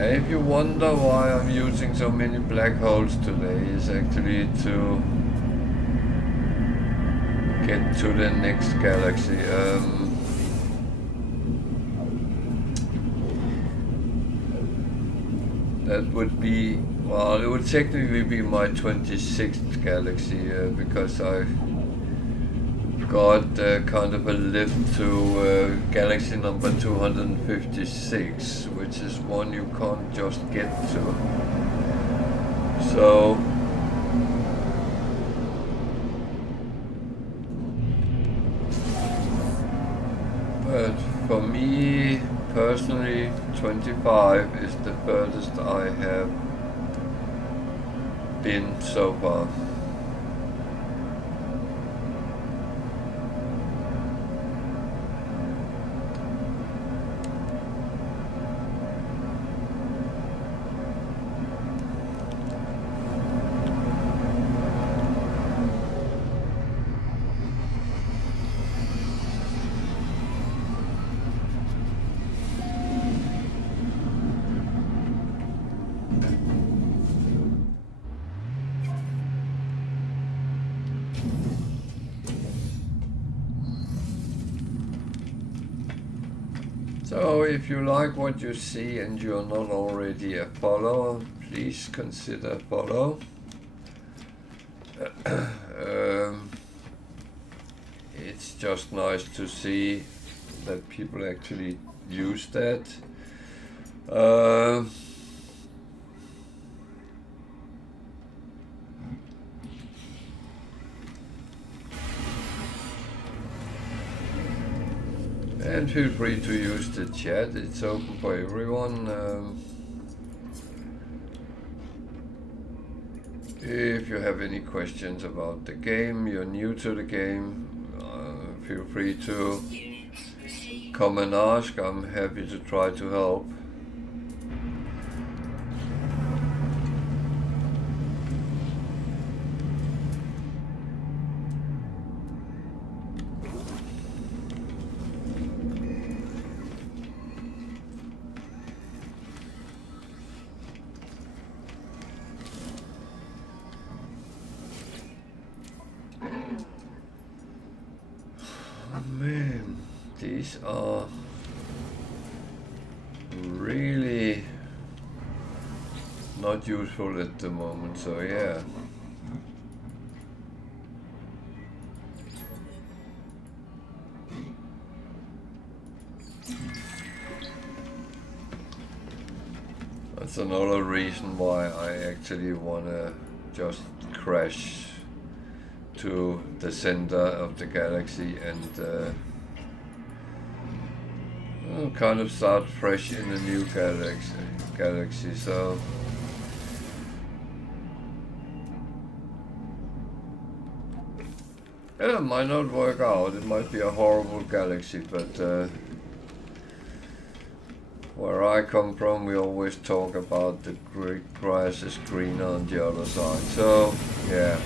If you wonder why I'm using so many black holes today, is actually to get to the next galaxy. That would be, well, it would technically be my 26th galaxy because I got kind of a lift to galaxy number 256, which is one you can't just get to. So but for me personally, 25 is the furthest I have been so far. So if you like what you see and you're not already a follower, please consider follow. It's just nice to see that people actually use that. And feel free to use the chat, it's open for everyone. If you have any questions about the game, you're new to the game, feel free to come and ask. I'm happy to try to help. These are really not useful at the moment, so yeah. That's another reason why I actually wanna just crash to the center of the galaxy and kind of start fresh in a new galaxy. So yeah, it might not work out. It might be a horrible galaxy, but where I come from, we always talk about the grass is greener on the other side. So yeah.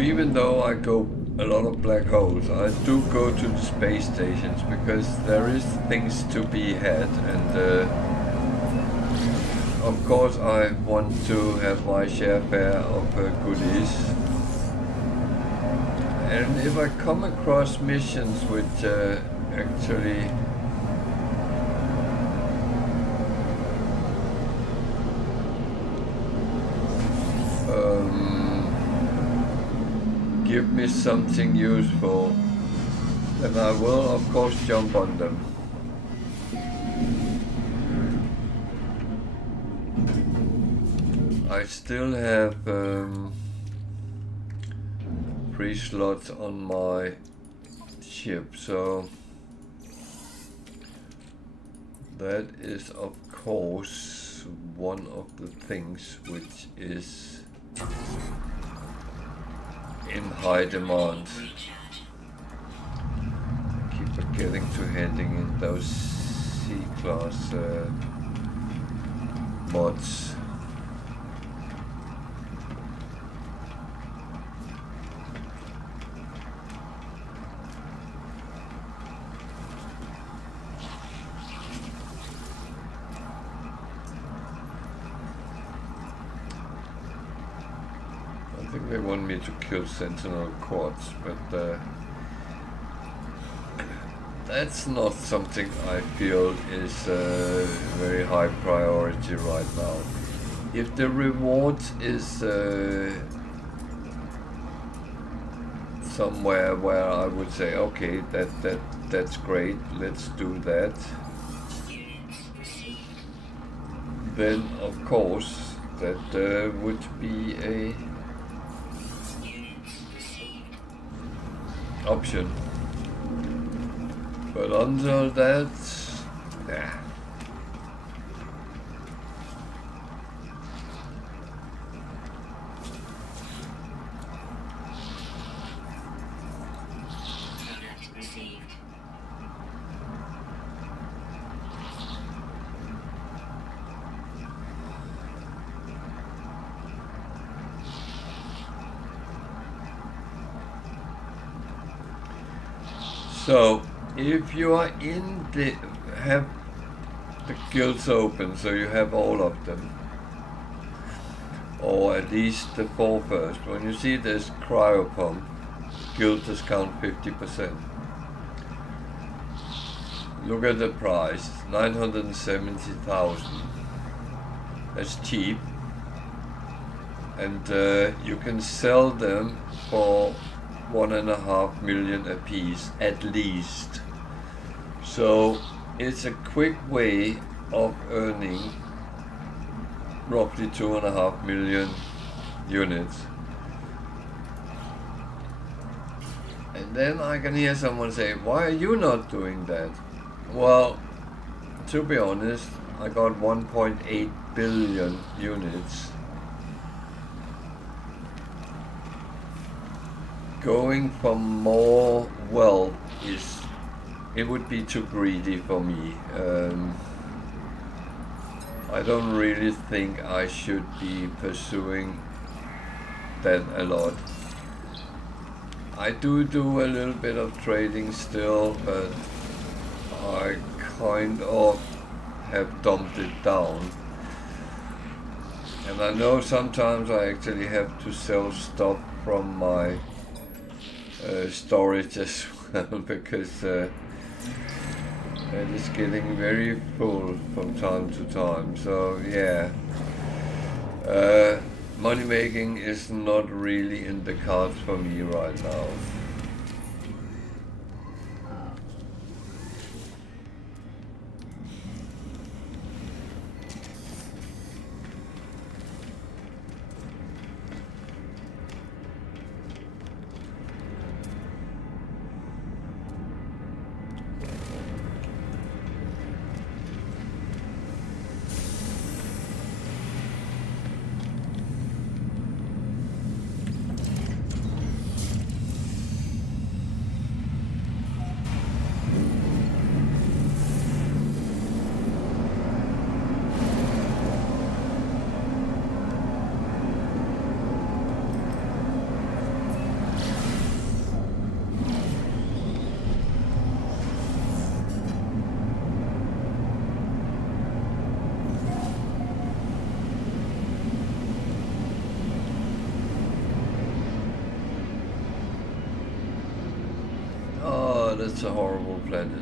even though I go a lot of black holes, I do go to the space stations because there is things to be had, and of course I want to have my share of goodies. And if I come across missions which actually give me something useful, then I will of course jump on them. I still have 3 slots on my ship, so that is of course one of the things which is in high demand. Keep forgetting to handing in those C-class mods. They want me to kill Sentinel quads, but that's not something I feel is a very high priority right now. If the reward is somewhere where I would say, okay, that's great, let's do that, then of course that would be a option, but until that, nah. So, if you are in the, have the guilds open, so you have all of them, or at least the 4 first, when you see this cryopump, guild discount 50%. Look at the price, 970,000. That's cheap, and you can sell them for 1.5 million a piece at least. So it's a quick way of earning roughly 2.5 million units. And then I can hear someone say, why are you not doing that? Well, to be honest, I got 1.8 billion units. Going for more wealth it would be too greedy for me. I don't really think I should be pursuing that a lot. I do a little bit of trading still, but I kind of have dumped it down. And I know sometimes I actually have to sell stuff from my storage as well, because it is getting very full from time to time. So yeah, money making is not really in the cards for me right now. That's a horrible planet.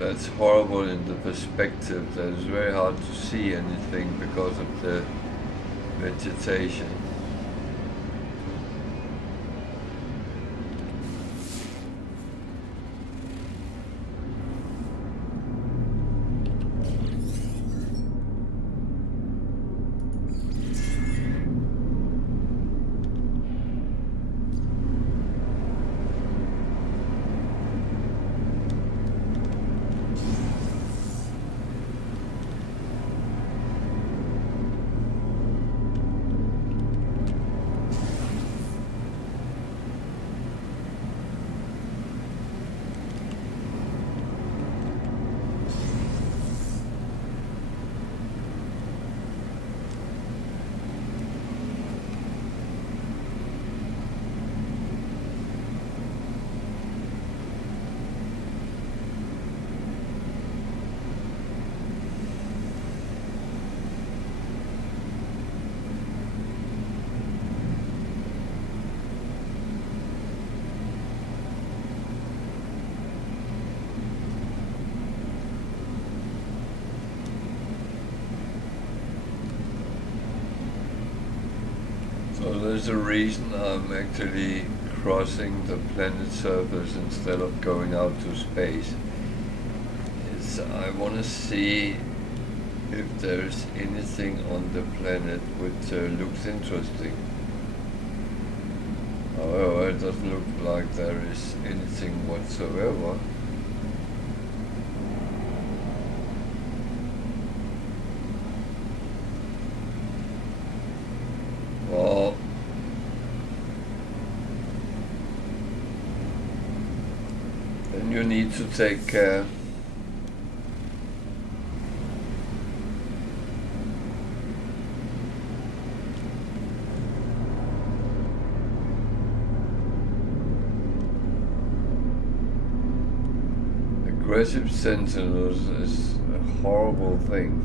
That's horrible in the perspective that it's very hard to see anything because of the vegetation. So there's a reason I'm actually crossing the planet's surface instead of going out to space. I want to see if there's anything on the planet which looks interesting. However, it doesn't look like there is anything whatsoever. Well, then you need to take care. Aggressive sentinels is a horrible thing.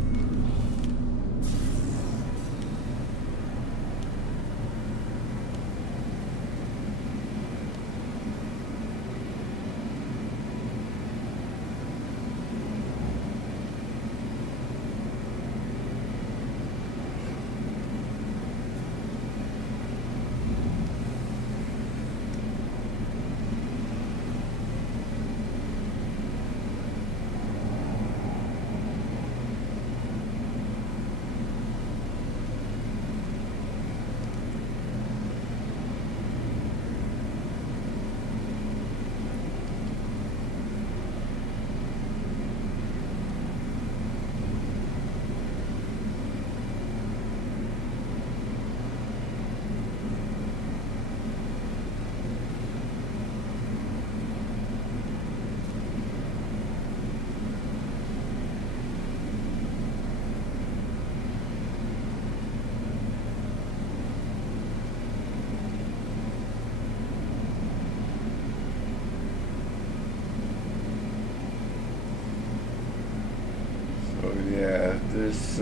Yeah, this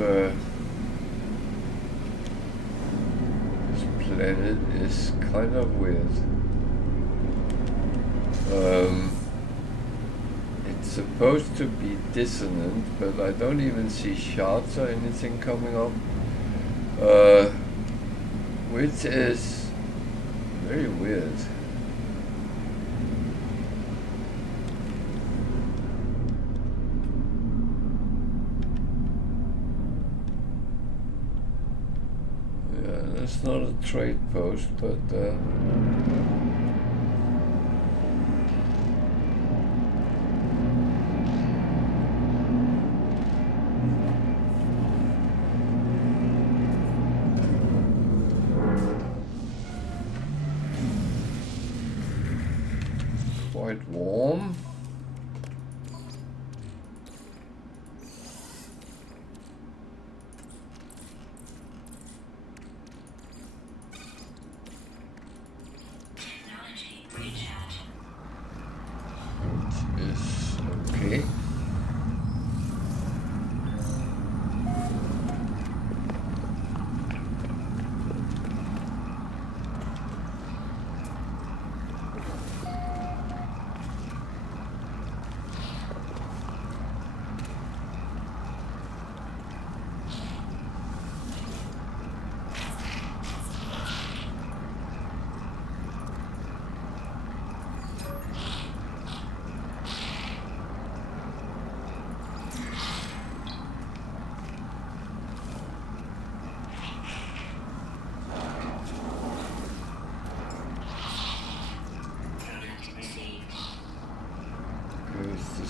planet is kind of weird. It's supposed to be dissonant, but I don't even see shards or anything coming up, which is very weird. It's not a trade post, but quite warm.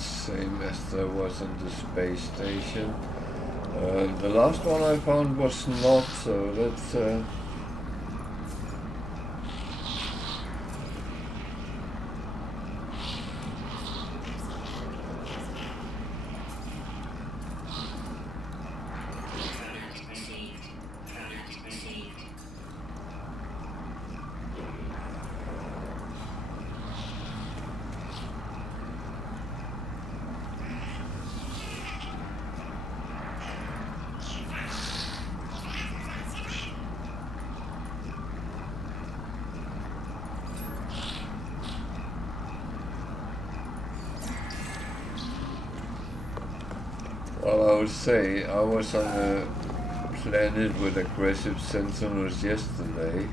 same as there was on the space station. The last one I found was not, so that's well, I would say I was on a planet with aggressive sentinels yesterday,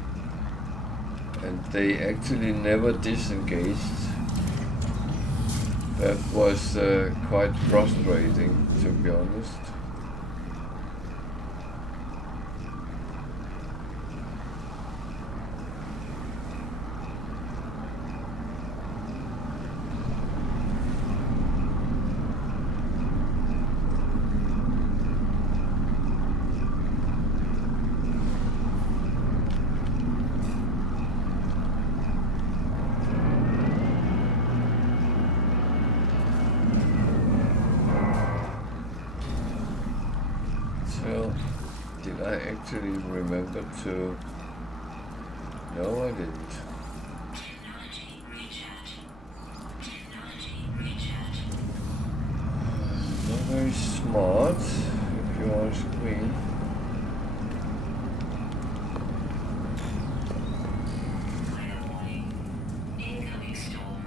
and they actually never disengaged. That was quite frustrating, to be honest. Did I actually remember to? No, I didn't. Technology recharge. Technology recharge. Not very smart, if you ask me. Final warning. Incoming storm.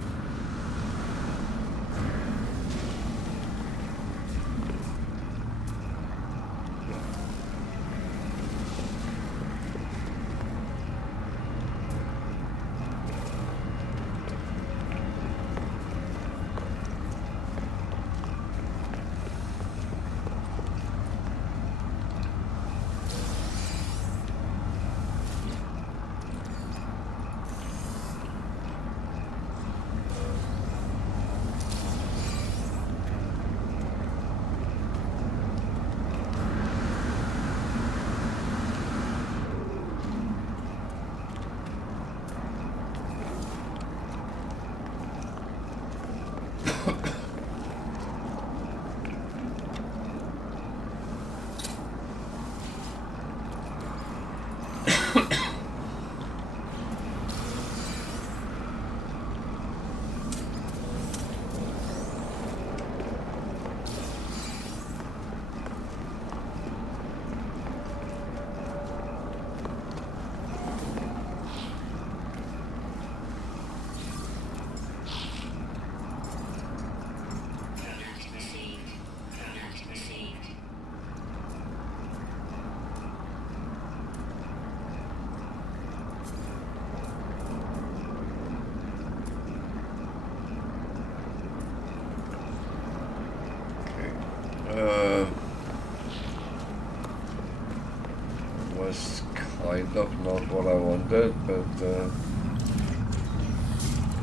Was kind of not what I wanted, but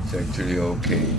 it's actually okay.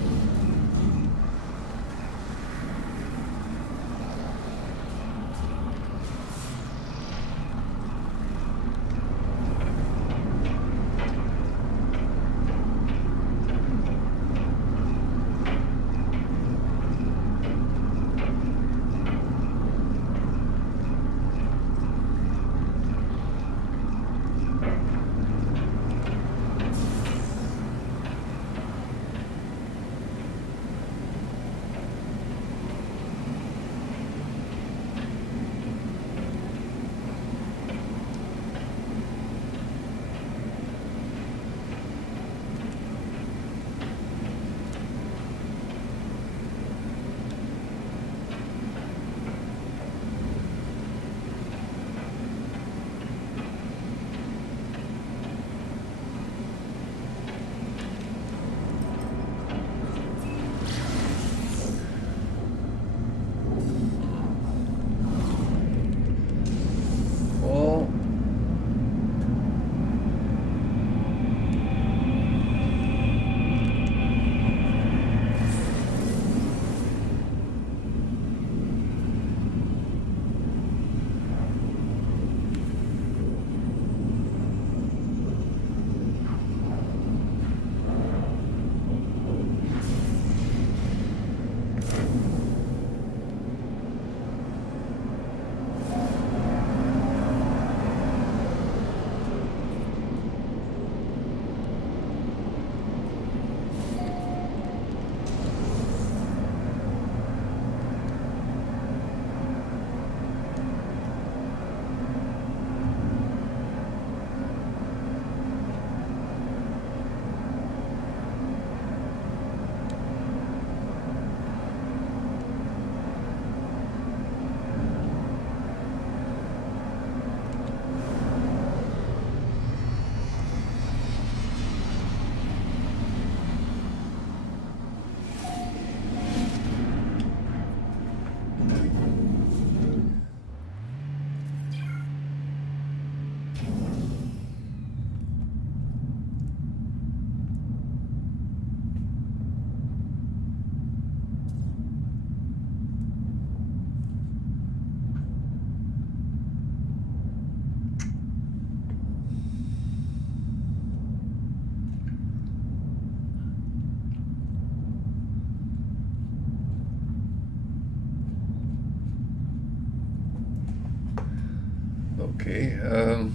I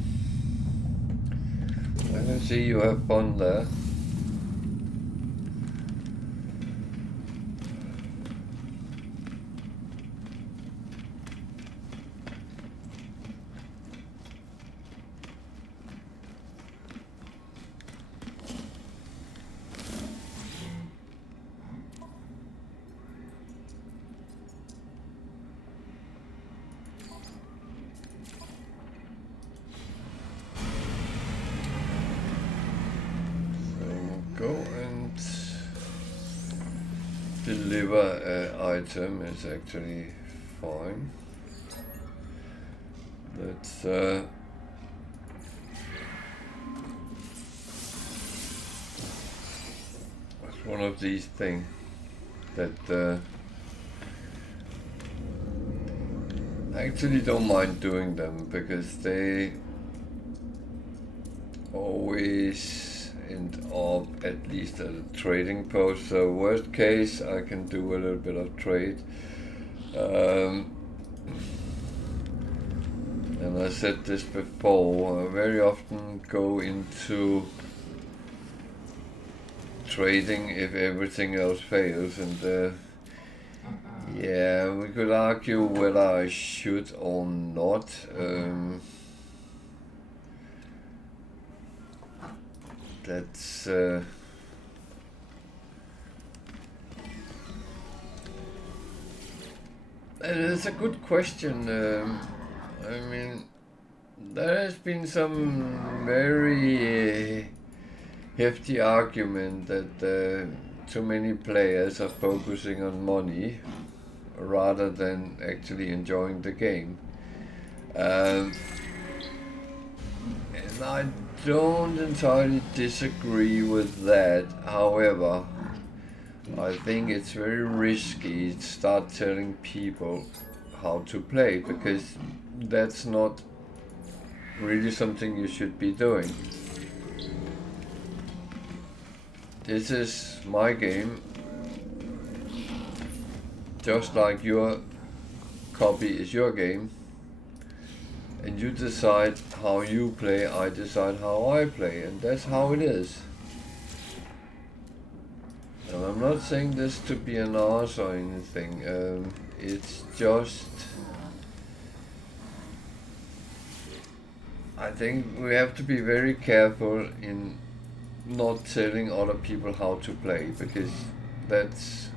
can see you have fun there. Deliver an item is actually fine. That's one of these things that I actually don't mind doing them because they always end up at least at a trading post. So worst case, I can do a little bit of trade. And I said this before, I very often go into trading if everything else fails, and yeah, we could argue whether I should or not. That's it's a good question. I mean, there has been some very hefty argument that too many players are focusing on money rather than actually enjoying the game. And I don't entirely disagree with that. However, I think it's very risky to start telling people how to play, because that's not really something you should be doing. This is my game, just like your copy is your game, and you decide how you play, I decide how I play, and that's how it is. And I'm not saying this to be an arse or anything, it's just, I think we have to be very careful in not telling other people how to play, because that's,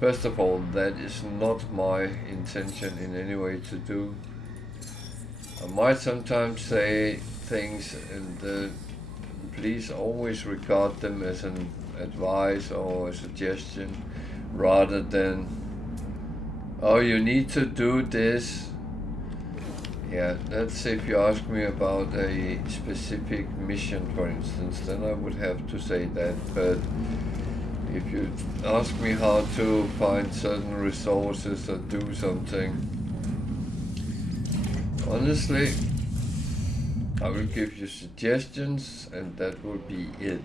first of all, that is not my intention in any way to do. I might sometimes say things, and please always regard them as an advice or a suggestion rather than, oh, you need to do this. Yeah, that's if you ask me about a specific mission, for instance, then I would have to say that. But if you ask me how to find certain resources or do something, honestly, I will give you suggestions and that will be it.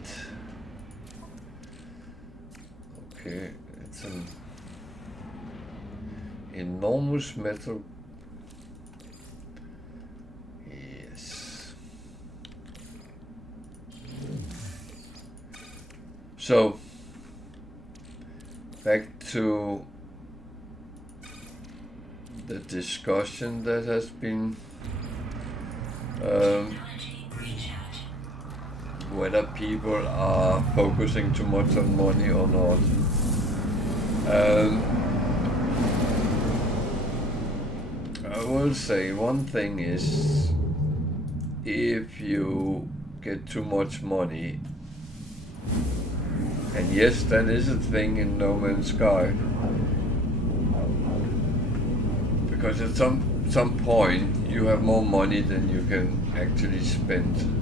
Okay, it's an enormous metal. Yes. So, back to the discussion that has been whether people are focusing too much on money or not. I will say one thing is, if you get too much money, and yes, that is a thing in No Man's Sky, because at some point you have more money than you can actually spend.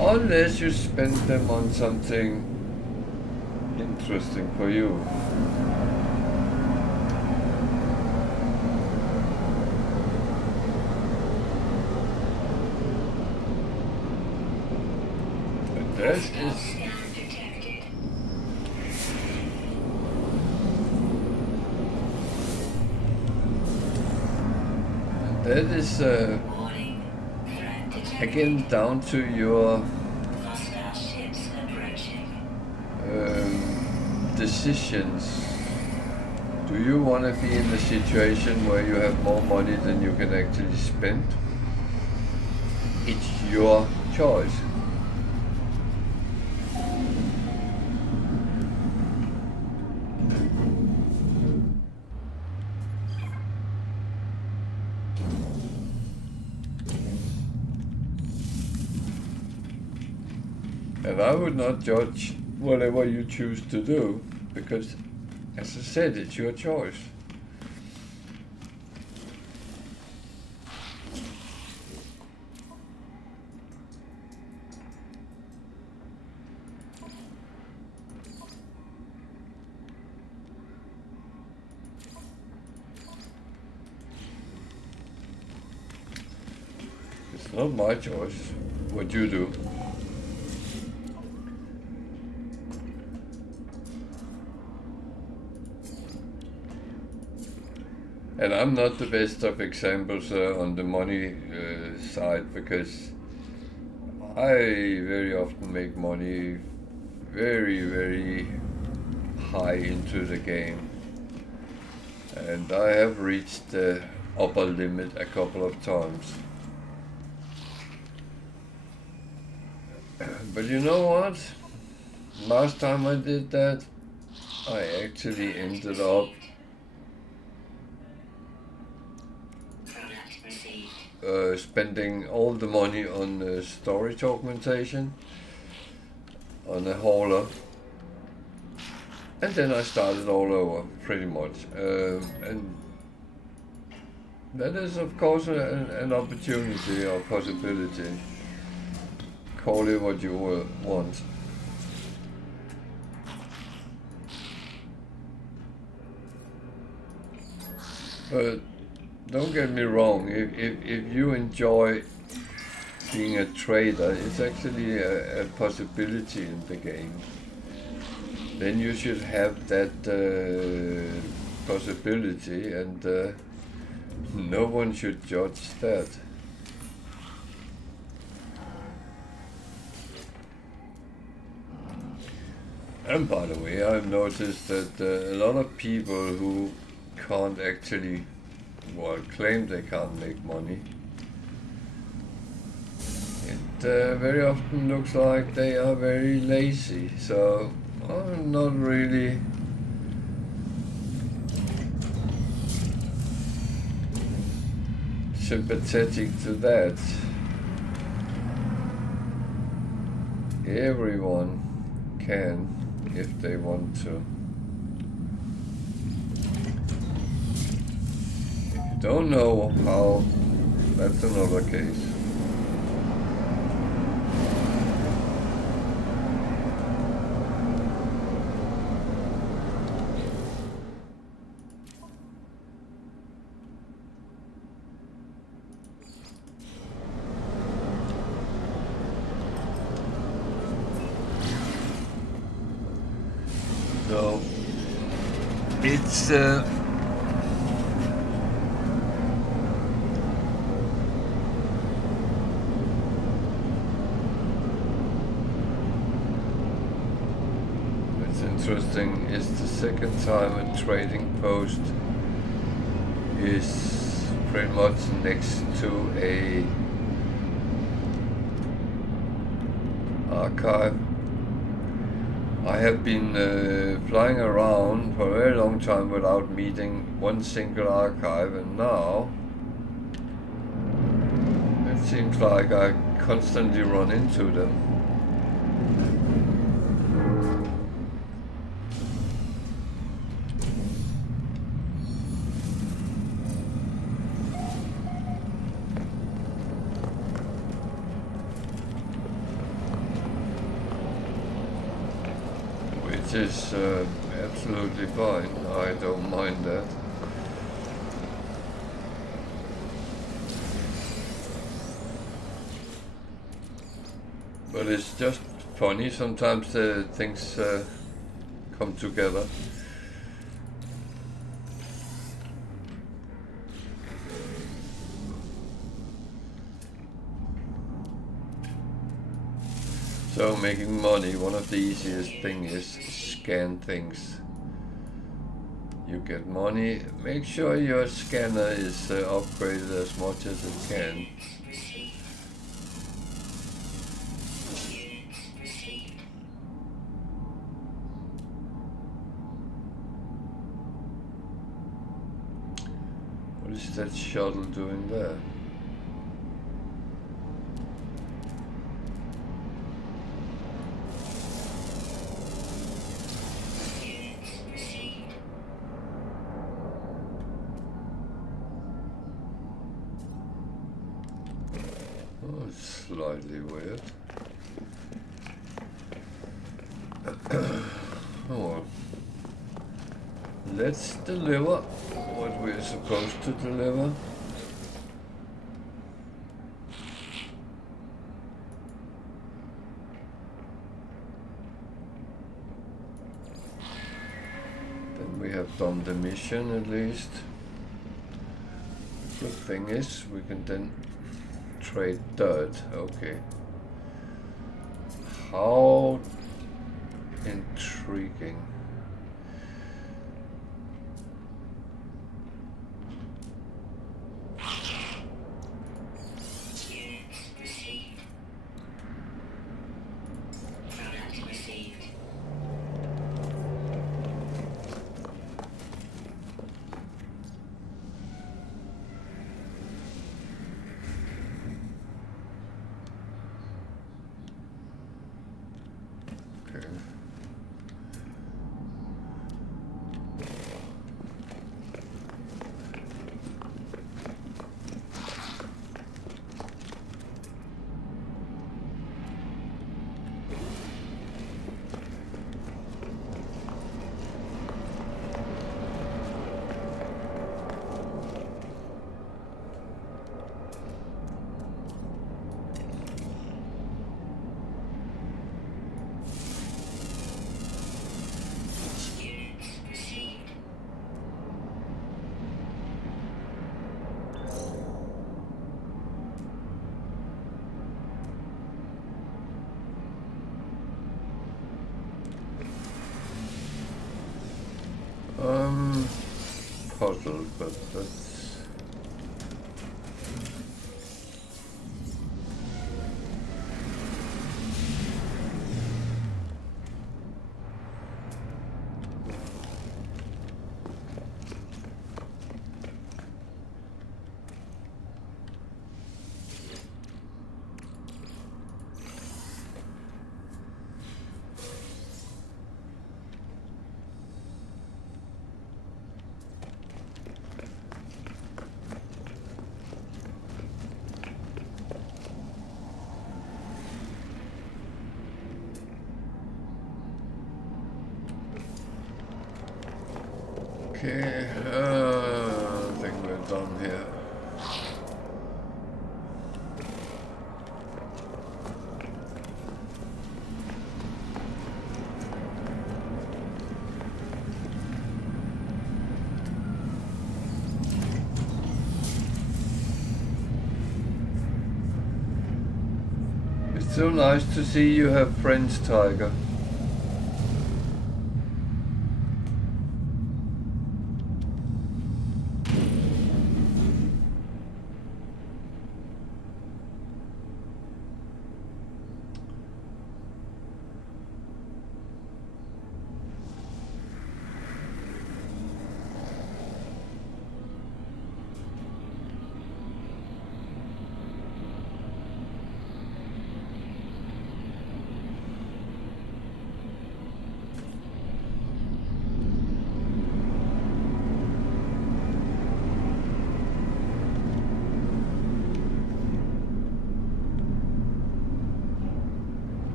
Unless you spend them on something interesting for you. And that is... That is Warning. Threat detected. again down to your Hostile ships approaching. decisions. Do you want to be in a situation where you have more money than you can actually spend? It's your choice. And I would not judge whatever you choose to do, because, as I said, it's your choice. It's not my choice what you do. And I'm not the best of examples on the money side, because I very often make money very, very high into the game. And I have reached the upper limit a couple of times. But you know what? Last time I did that, I actually ended up spending all the money on storage augmentation on a hauler, and then I started all over pretty much, and that is of course an opportunity or possibility. Call it what you want. But don't get me wrong, if you enjoy being a trader, it's actually a possibility in the game. Then you should have that possibility, and no one should judge that. And by the way, I've noticed that a lot of people who can't actually, well, claim they can't make money, it very often looks like they are very lazy. So I'm not really sympathetic to that. Everyone can if they want to. Don't know how, that's another case. So, it's interesting. Is the second time a trading post is pretty much next to a archive. I have been flying around for a very long time without meeting one single archive, and now it seems like I constantly run into them. Which is absolutely fine. I don't mind that. But it's just funny, sometimes things come together. So making money, one of the easiest things is scan things. You get money, make sure your scanner is upgraded as much as it can. What is that shuttle doing there? Oh, it's slightly weird. Oh well. Let's deliver what we're supposed to deliver. Then we have done the mission at least. The thing is, we can then trade dirt. Okay. How intriguing. Puzzled, but that's... Okay, I think we're done here. It's so nice to see you have friends, Tiger.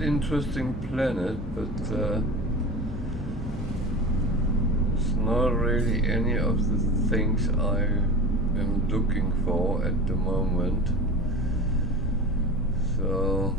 quite interesting planet, but it's not really any of the things I am looking for at the moment. So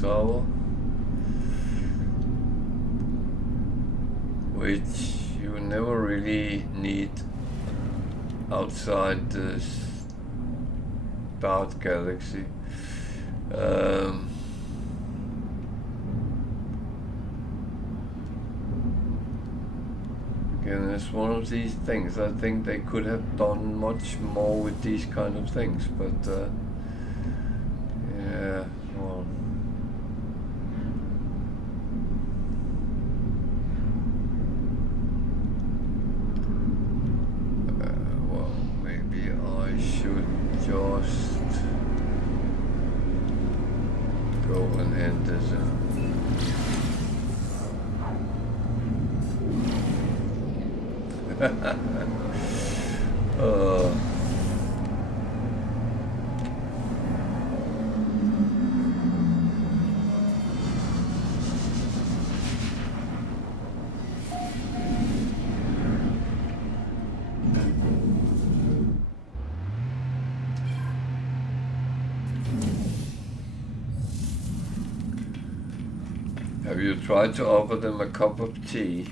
tower, which you never really need outside the dark galaxy. Again, it's one of these things. I think they could have done much more with these kind of things, but yeah, well. Just go and enter Have you tried to offer them a cup of tea?